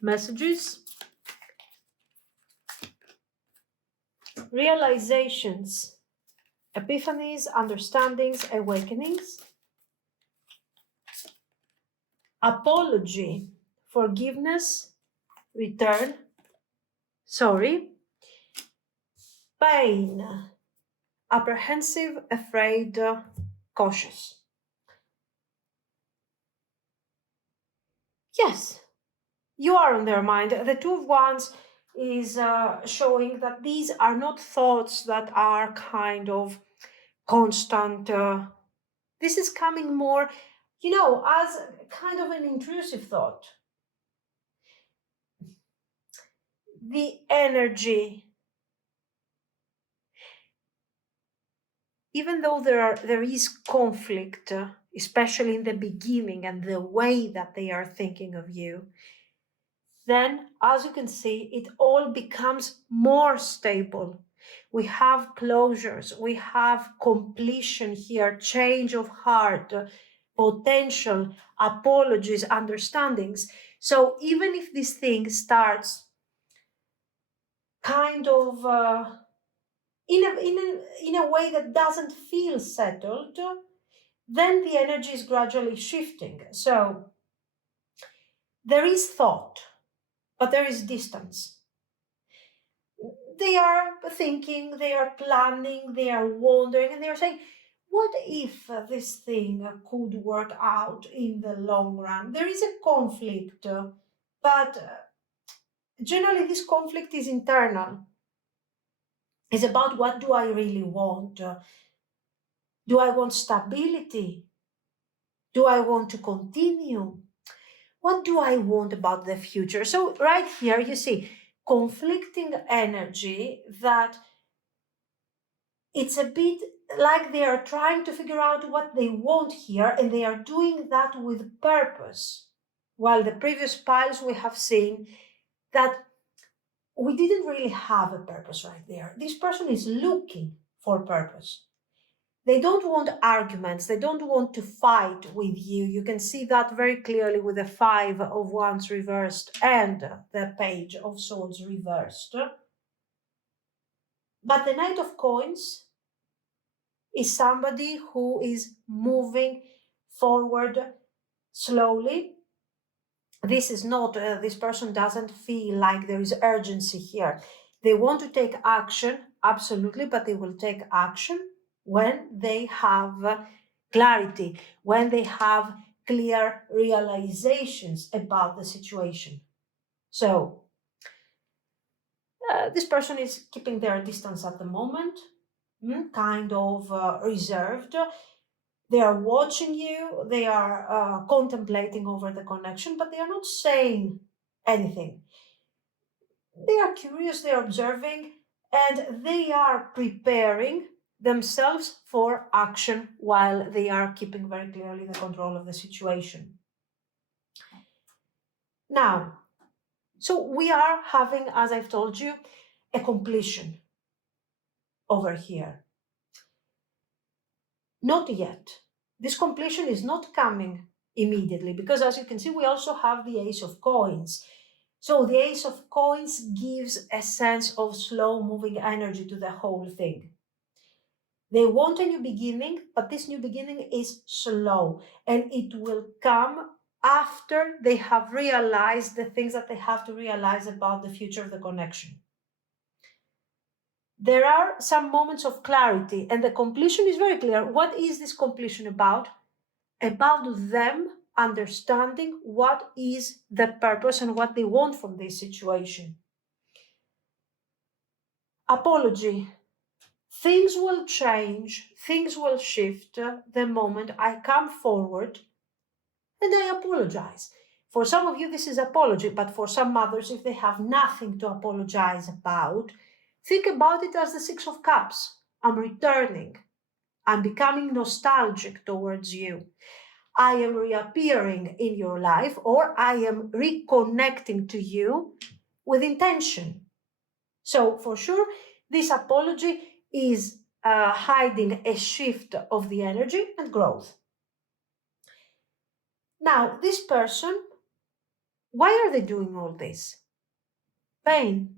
messages. Realizations. Epiphanies, understandings, awakenings. Apology, forgiveness, return, sorry. Pain, apprehensive, afraid, cautious. Yes, you are on their mind. The Two of Wands is showing that these are not thoughts that are kind of constant. This is coming more, as kind of an intrusive thought. The energy, even though there is conflict, especially in the beginning and the way that they are thinking of you, then, as you can see, it all becomes more stable. We have closures, we have completion here, change of heart, potential, apologies, understandings. So even if this thing starts kind of in a way that doesn't feel settled, then the energy is gradually shifting. So there is thought, but there is distance. They are thinking, they are planning, they are wondering, and they are saying, what if this thing could work out in the long run? There is a conflict, but generally this conflict is internal. It's about, what do I really want? Do I want stability? Do I want to continue? What do I want about the future? So right here you see conflicting energy, that it's a bit like they are trying to figure out what they want here, and they are doing that with purpose. While the previous piles we have seen that we didn't really have a purpose right there. This person is looking for purpose. They don't want arguments. They don't want to fight with you. You can see that very clearly with the Five of Wands reversed and the Page of Swords reversed. But the Knight of Coins is somebody who is moving forward slowly. This is not, this person doesn't feel like there is urgency here. They want to take action, absolutely, but they will take action when they have clarity, when they have clear realizations about the situation. So, this person is keeping their distance at the moment, kind of reserved. They are watching you, they are contemplating over the connection, but they are not saying anything. They are curious, they are observing, and they are preparing themselves for action while they are keeping very clearly the control of the situation. Now, so we are having, as I've told you, a completion over here. Not yet. This completion is not coming immediately, because as you can see, we also have the Ace of Coins. So the Ace of Coins gives a sense of slow moving energy to the whole thing. They want a new beginning, but this new beginning is slow, and it will come after they have realized the things that they have to realize about the future of the connection. There are some moments of clarity, and the completion is very clear. What is this completion about? About them understanding what is the purpose and what they want from this situation. Apology. Things will change, things will shift the moment I come forward and I apologize. For some of you, this is apology, but for some others, if they have nothing to apologize about, think about it as the Six of Cups. I'm returning. I'm becoming nostalgic towards you. I am reappearing in your life, or I am reconnecting to you with intention. So, for sure, this apology is hiding a shift of the energy and growth. Now, this person, why are they doing all this? Pain.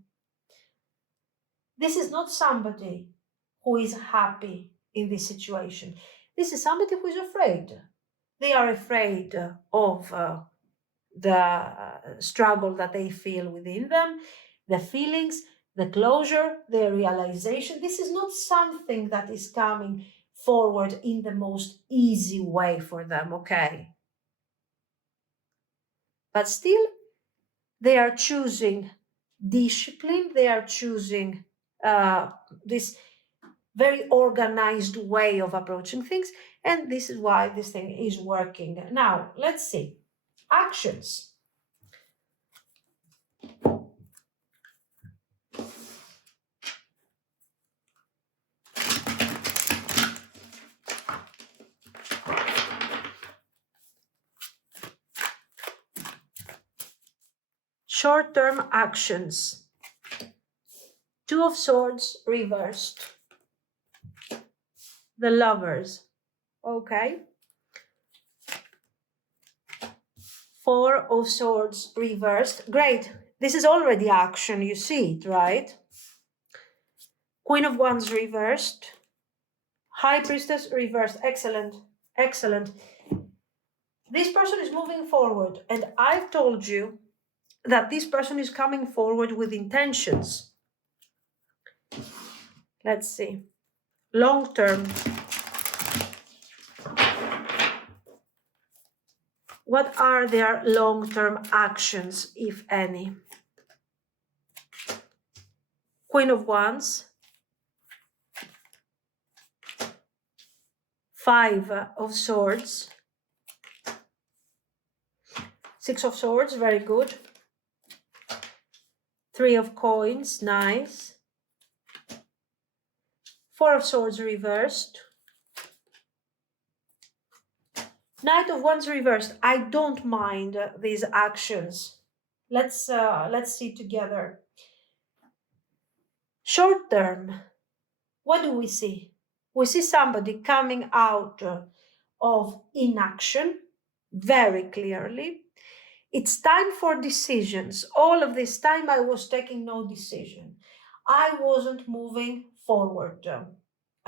This is not somebody who is happy in this situation. This is somebody who is afraid. They are afraid of the struggle that they feel within them, the feelings, the closure, the realization. This is not something that is coming forward in the most easy way for them, okay? But still, they are choosing discipline, they are choosing this very organized way of approaching things, and this is why this thing is working. Now, let's see. Actions. Short-term actions. Two of Swords reversed. The Lovers. Okay. Four of Swords reversed. Great. This is already action. You see it, right? Queen of Wands reversed. High Priestess reversed. Excellent. Excellent. This person is moving forward, and I've told you that this person is coming forward with intentions. Let's see. Long term. What are their long-term actions, if any? Queen of Wands. Five of Swords. Six of Swords, very good. Three of Coins, nice. Four of Swords reversed. Knight of Wands reversed. I don't mind these actions. Let's see together. Short term, what do we see? We see somebody coming out of inaction very clearly. It's time for decisions. All of this time I was taking no decision. I wasn't moving forward.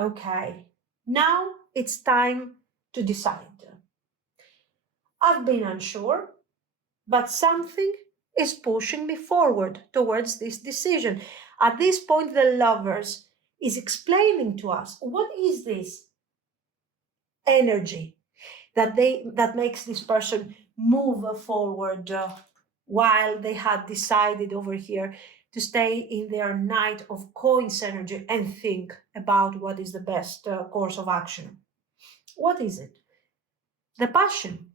Okay, now it's time to decide. I've been unsure, but something is pushing me forward towards this decision. At this point, the Lovers is explaining to us what is this energy that makes this person move forward while they had decided over here to stay in their Knight of Coins energy and think about what is the best course of action. What is it? The passion,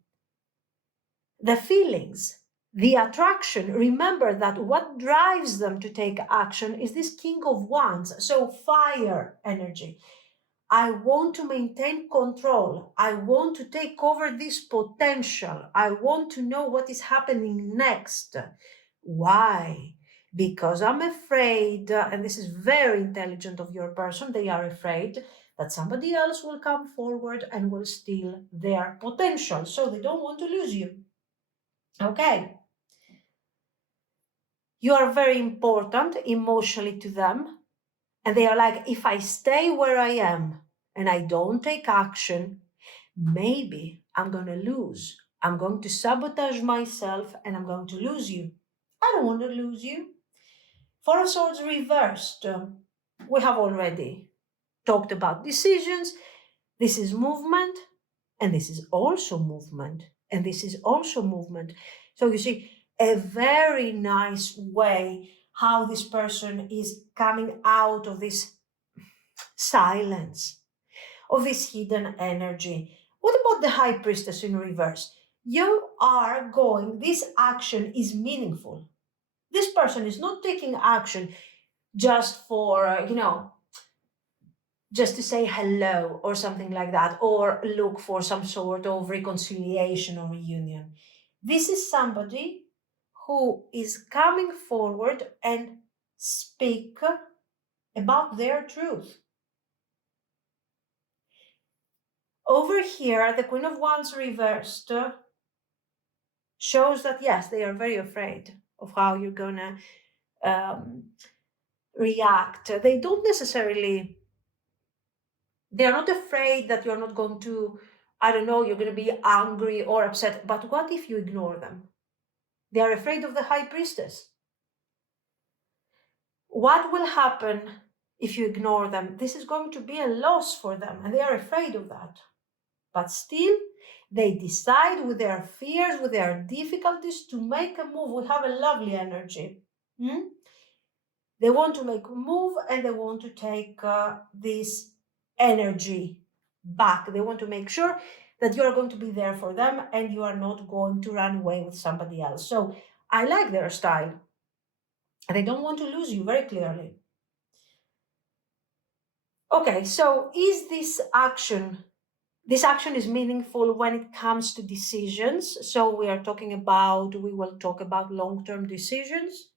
the feelings, the attraction. Remember that what drives them to take action is this King of Wands, so fire energy. I want to maintain control. I want to take over this potential. I want to know what is happening next. Why? Because I'm afraid, and this is very intelligent of your person, they are afraid that somebody else will come forward and will steal their potential. So they don't want to lose you. Okay. You are very important emotionally to them. And they are like, if I stay where I am and I don't take action, maybe I'm going to lose. I'm going to sabotage myself and I'm going to lose you. I don't want to lose you. Four of Swords reversed. We have already talked about decisions. This is movement, and this is also movement, and this is also movement. So you see, a very nice way how this person is coming out of this silence, of this hidden energy. What about the High Priestess in reverse? this action is meaningful. This person is not taking action just for, just to say hello or something like that, or look for some sort of reconciliation or reunion. This is somebody who is coming forward and speak about their truth. Over here, the Queen of Wands reversed shows that, yes, they are very afraid of how you're going to react. They don't necessarily, they're not afraid that you're not going to, I don't know, you're going to be angry or upset. But what if you ignore them? They are afraid of the High Priestess. What will happen if you ignore them? This is going to be a loss for them, and they are afraid of that. But still, they decide with their fears, with their difficulties, to make a move. We have a lovely energy. They want to make a move, and they want to take this energy back. They want to make sure that you are going to be there for them and you are not going to run away with somebody else. So I like their style. They don't want to lose you, very clearly. Okay, so is this action is meaningful when it comes to decisions. So we will talk about long-term decisions.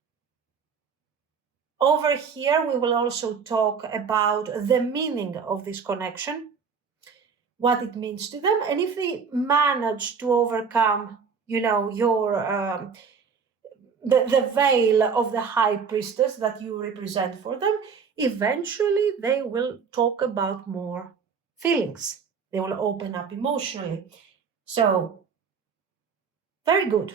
Over here, we will also talk about the meaning of this connection, what it means to them, and if they manage to overcome, your the veil of the High Priestess that you represent for them, eventually they will talk about more feelings. They will open up emotionally. So, very good.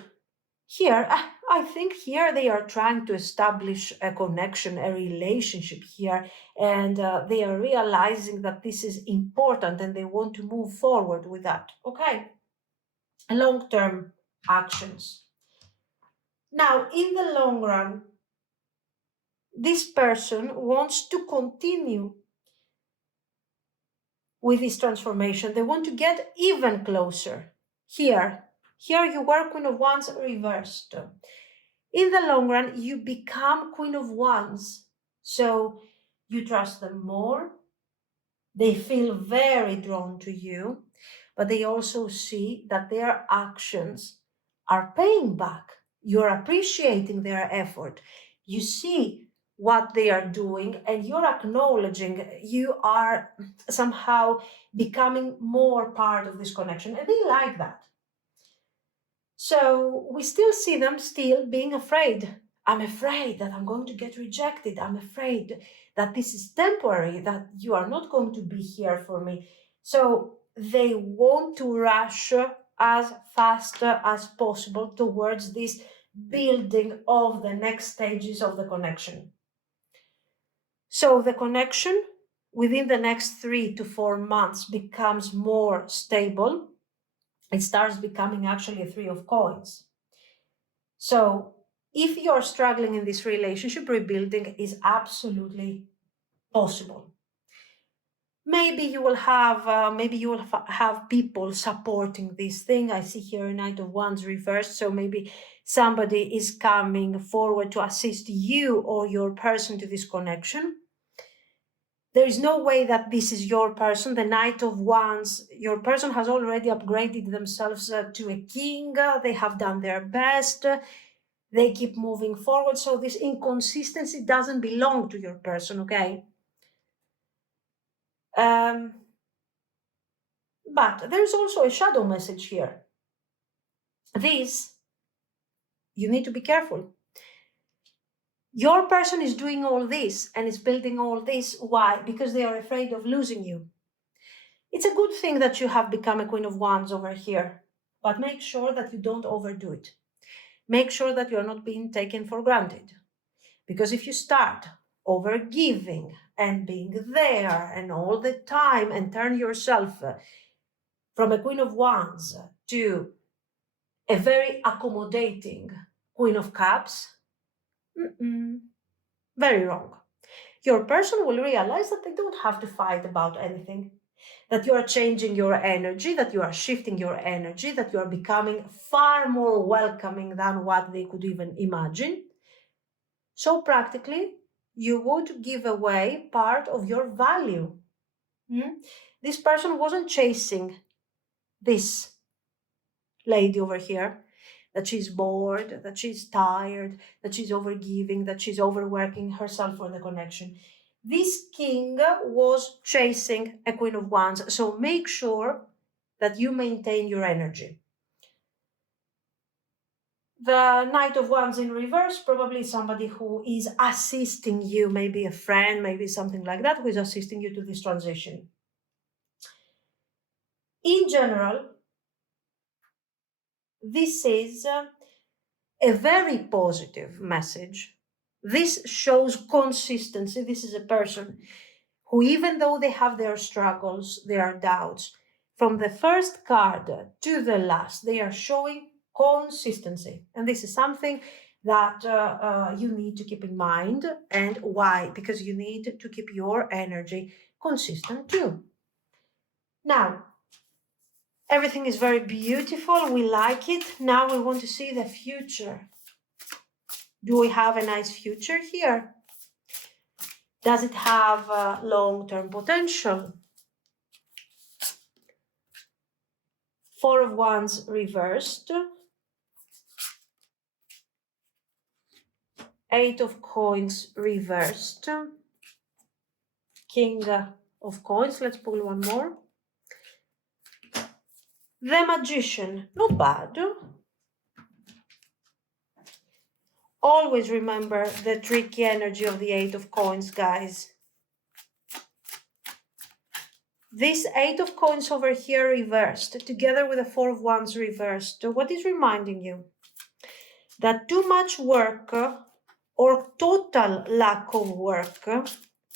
Here, I think here they are trying to establish a connection, a relationship here, and they are realizing that this is important and they want to move forward with that. Okay, long-term actions. Now, in the long run, this person wants to continue with this transformation. They want to get even closer. Here you were Queen of Wands reversed. In the long run, you become Queen of Wands. So you trust them more. They feel very drawn to you, but they also see that their actions are paying back. You're appreciating their effort. You see what they are doing and you're acknowledging, you are somehow becoming more part of this connection, and they like that. So we still see them still being afraid. I'm afraid that I'm going to get rejected. I'm afraid that this is temporary, that you are not going to be here for me. So they want to rush as fast as possible towards this building of the next stages of the connection. So the connection within the next 3 to 4 months becomes more stable. It starts becoming actually a 3 of coins. So if you're struggling in this relationship, rebuilding is absolutely possible. Maybe you will have people supporting this thing. I see here a Knight of Wands reversed. So maybe somebody is coming forward to assist you or your person to this connection. There is no way that this is your person. The Knight of Wands, your person has already upgraded themselves to a king. They have done their best. They keep moving forward. So this inconsistency doesn't belong to your person, okay? But there's also a shadow message here. This, you need to be careful. Your person is doing all this and is building all this. Why? Because they are afraid of losing you. It's a good thing that you have become a Queen of Wands over here, but make sure that you don't overdo it. Make sure that you're not being taken for granted. Because if you start overgiving and being there and all the time and turn yourself from a Queen of Wands to a very accommodating Queen of Cups, very wrong. Your person will realize that they don't have to fight about anything. that you are changing your energy, that you are shifting your energy, that you are becoming far more welcoming than what they could even imagine. So practically, you would give away part of your value. This person wasn't chasing this lady over here, that she's bored, that she's tired, that she's overgiving, that she's overworking herself for the connection. This king was chasing a queen of wands, so make sure that you maintain your energy. The Knight of Wands in reverse, probably somebody who is assisting you, maybe a friend, maybe something like that, who is assisting you to this transition. In general, this is a very positive message. This shows consistency. This is a person who, even though they have their struggles, their doubts, from the first card to the last, they are showing consistency. And this is something that you need to keep in mind. And why? Because you need to keep your energy consistent too. Now, everything is very beautiful. We like it. Now we want to see the future. Do we have a nice future here? Does it have long-term potential? Four of Wands reversed. Eight of Coins reversed. King of Coins. Let's pull one more. The Magician. Not bad. Always remember the tricky energy of the Eight of Coins, guys. This Eight of Coins over here reversed, together with the Four of Wands reversed, what is reminding you? That too much work or total lack of work,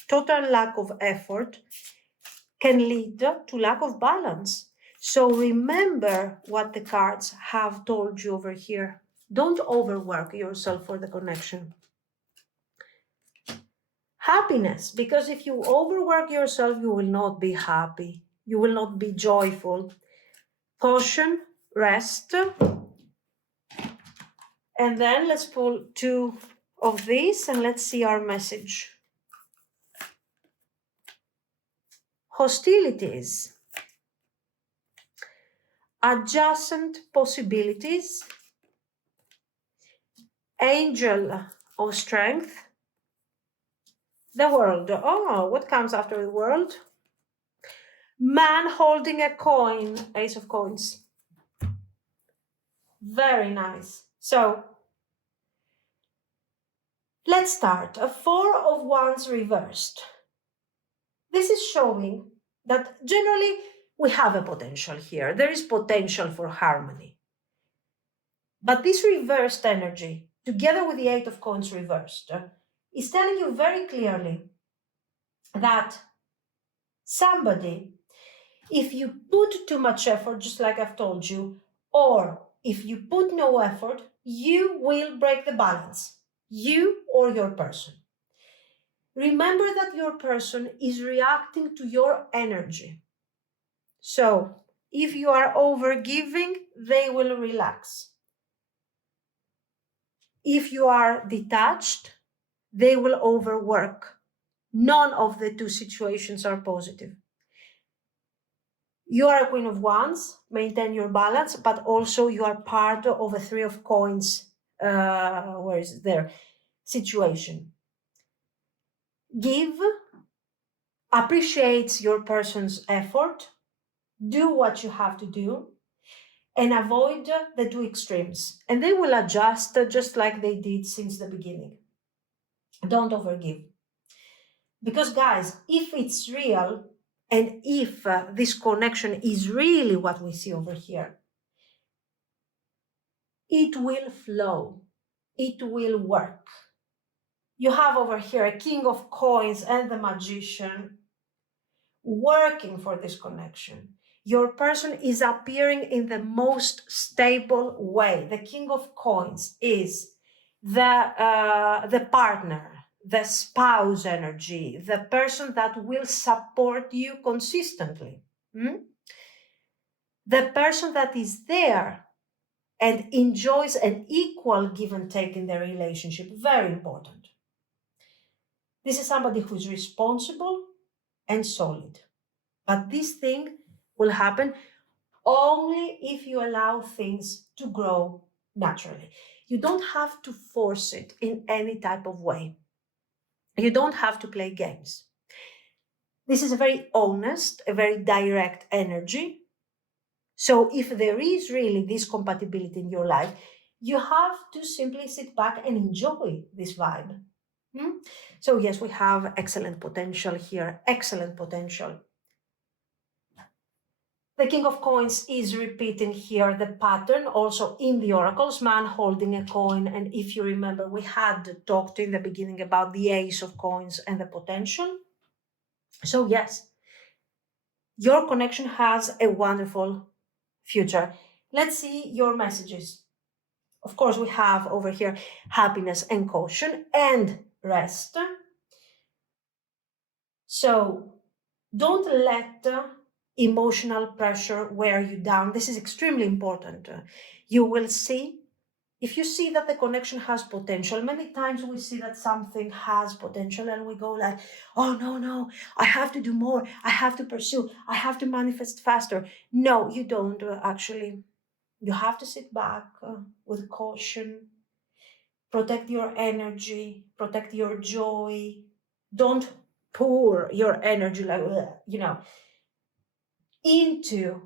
total lack of effort can lead to lack of balance. So remember what the cards have told you over here. Don't overwork yourself for the connection. Happiness, because if you overwork yourself, you will not be happy. You will not be joyful. Caution, rest. And then let's pull two of these and let's see our message. Hostilities. Adjacent possibilities. Angel of Strength. The World. Oh, what comes after the World? Man holding a coin. Ace of Coins. Very nice. So, let's start. A Four of Wands reversed. This is showing that generally we have a potential here. There is potential for harmony. But this reversed energy, together with the Eight of Coins reversed, is telling you very clearly that somebody, if you put too much effort, just like I've told you, or if you put no effort, you will break the balance, you or your person. Remember that your person is reacting to your energy. So if you are overgiving, they will relax. If you are detached, they will overwork. None of the two situations are positive. You are a Queen of Wands, maintain your balance, but also you are part of a Three of Coins, where is there, situation. Give, appreciates your person's effort, do what you have to do, and avoid the two extremes. And they will adjust just like they did since the beginning. Don't overgive. Because guys, if it's real, and if this connection is really what we see over here, it will flow. It will work. You have over here a King of Coins and the Magician working for this connection. Your person is appearing in the most stable way. The King of Coins is the partner, the spouse energy, the person that will support you consistently, the person that is there and enjoys an equal give and take in the relationship. Very important. This is somebody who is responsible and solid. But this thing will happen only if you allow things to grow naturally. You don't have to force it in any type of way. You don't have to play games. This is a very honest, a very direct energy. So if there is really this compatibility in your life, you have to simply sit back and enjoy this vibe. So yes, we have excellent potential here, excellent potential. The King of Coins is repeating here the pattern also in the oracles, man holding a coin. And if you remember, we had talked in the beginning about the Ace of Coins and the potential. So yes, your connection has a wonderful future. Let's see your messages. Of course, we have over here happiness and caution and rest. So don't let emotional pressure wear you down. This is extremely important. You will see, if you see that the connection has potential, many times we see that something has potential and we go like, oh, no, I have to do more. I have to pursue. I have to manifest faster. No, you don't actually. You have to sit back with caution, protect your energy, protect your joy. Don't pour your energy like, into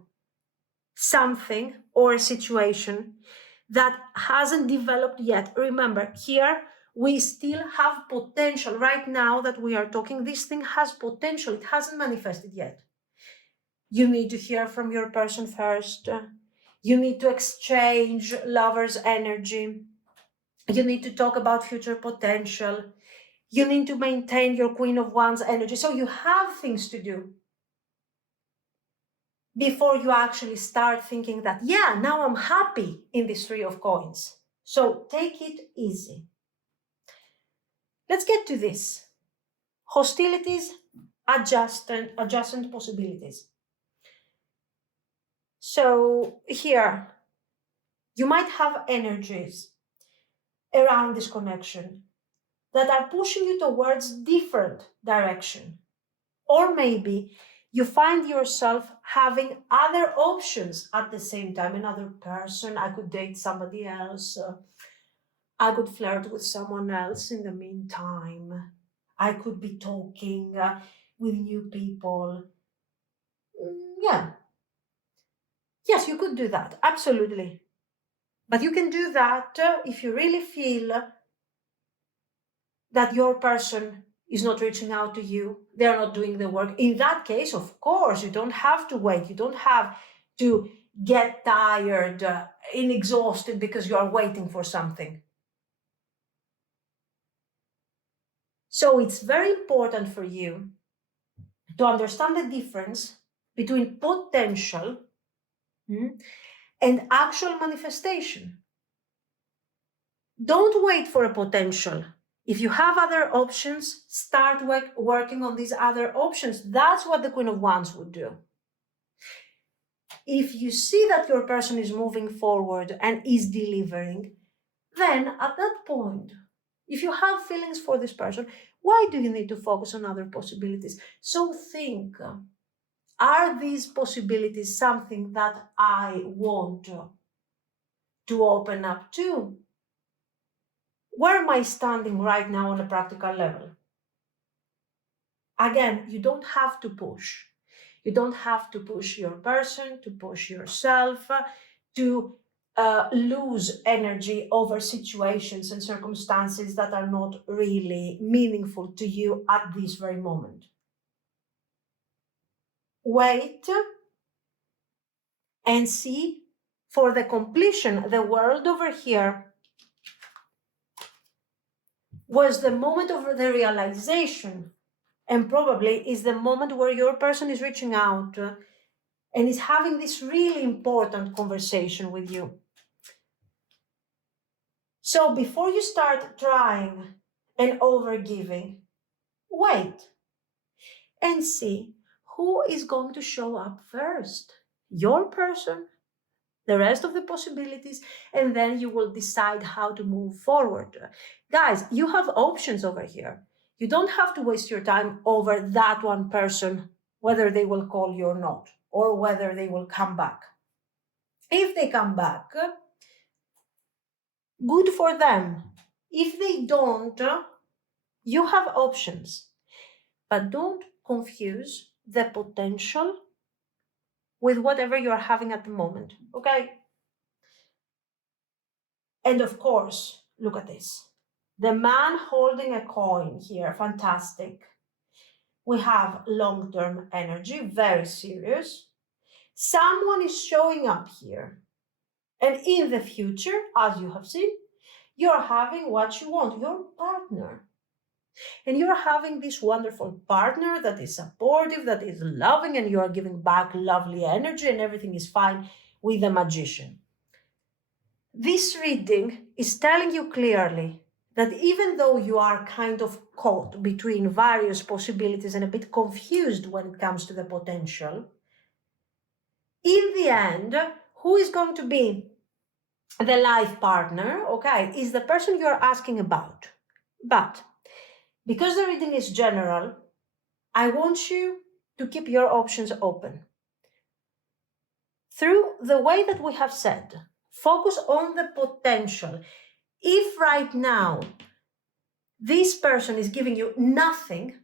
something or a situation that hasn't developed yet. Remember, here we still have potential. Right now that we are talking, this thing has potential. It hasn't manifested yet. You need to hear from your person first. You need to exchange lover's energy. You need to talk about future potential. You need to maintain your Queen of Wands energy. So you have things to do before you actually start thinking that, yeah, now I'm happy in this Three of Coins. So take it easy. Let's get to this. Hostilities, adjacent possibilities. So here, you might have energies around this connection that are pushing you towards different direction. Or maybe you find yourself having other options at the same time. Another person, I could date somebody else. I could flirt with someone else in the meantime. I could be talking with new people. Yeah. Yes, you could do that. Absolutely. But you can do that if you really feel that your person is not reaching out to you, they're not doing the work. In that case, of course, you don't have to wait. You don't have to get tired and exhausted because you are waiting for something. So it's very important for you to understand the difference between potential and actual manifestation. Don't wait for a potential. If you have other options, start working on these other options. That's what the Queen of Wands would do. If you see that your person is moving forward and is delivering, then at that point, if you have feelings for this person, why do you need to focus on other possibilities? So think, are these possibilities something that I want to open up to? Where am I standing right now on a practical level? Again, you don't have to push. You don't have to push your person, to push yourself, to lose energy over situations and circumstances that are not really meaningful to you at this very moment. Wait and see for the completion. The world over here was the moment of the realization, and probably is the moment where your person is reaching out and is having this really important conversation with you. So before you start trying and overgiving. Wait and see who is going to show up first. Your person, the rest of the possibilities, and then you will decide how to move forward. Guys, you have options over here. You don't have to waste your time over that one person, whether they will call you or not, or whether they will come back. If they come back, good for them. If they don't, you have options. But don't confuse the potential with whatever you're having at the moment, okay? And of course, look at this. The man holding a coin here, fantastic. We have long-term energy, very serious. Someone is showing up here. And in the future, as you have seen, you're having what you want, your partner. And you're having this wonderful partner that is supportive, that is loving, and you are giving back lovely energy, and everything is fine with the magician. This reading is telling you clearly that even though you are kind of caught between various possibilities and a bit confused when it comes to the potential, in the end, who is going to be the life partner, okay, is the person you're asking about. But because the reading is general, I want you to keep your options open. Through the way that we have said, focus on the potential. If right now this person is giving you nothing,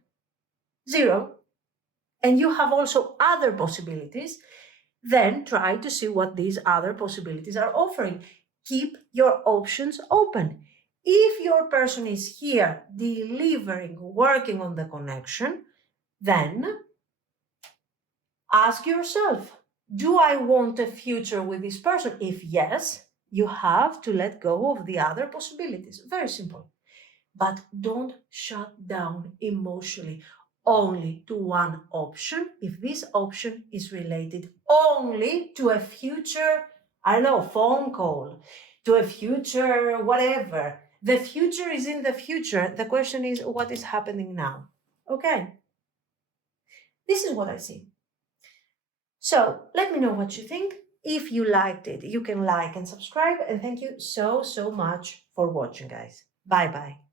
zero, and you have also other possibilities, then try to see what these other possibilities are offering. Keep your options open. If your person is here delivering, working on the connection, then ask yourself, do I want a future with this person? If yes, you have to let go of the other possibilities. Very simple. But don't shut down emotionally only to one option if this option is related only to a future, I don't know, phone call, to a future whatever. The future is in the future. The question is, what is happening now? Okay. This is what I see. So let me know what you think. If you liked it, you can like and subscribe. And thank you so much for watching, guys. Bye-bye.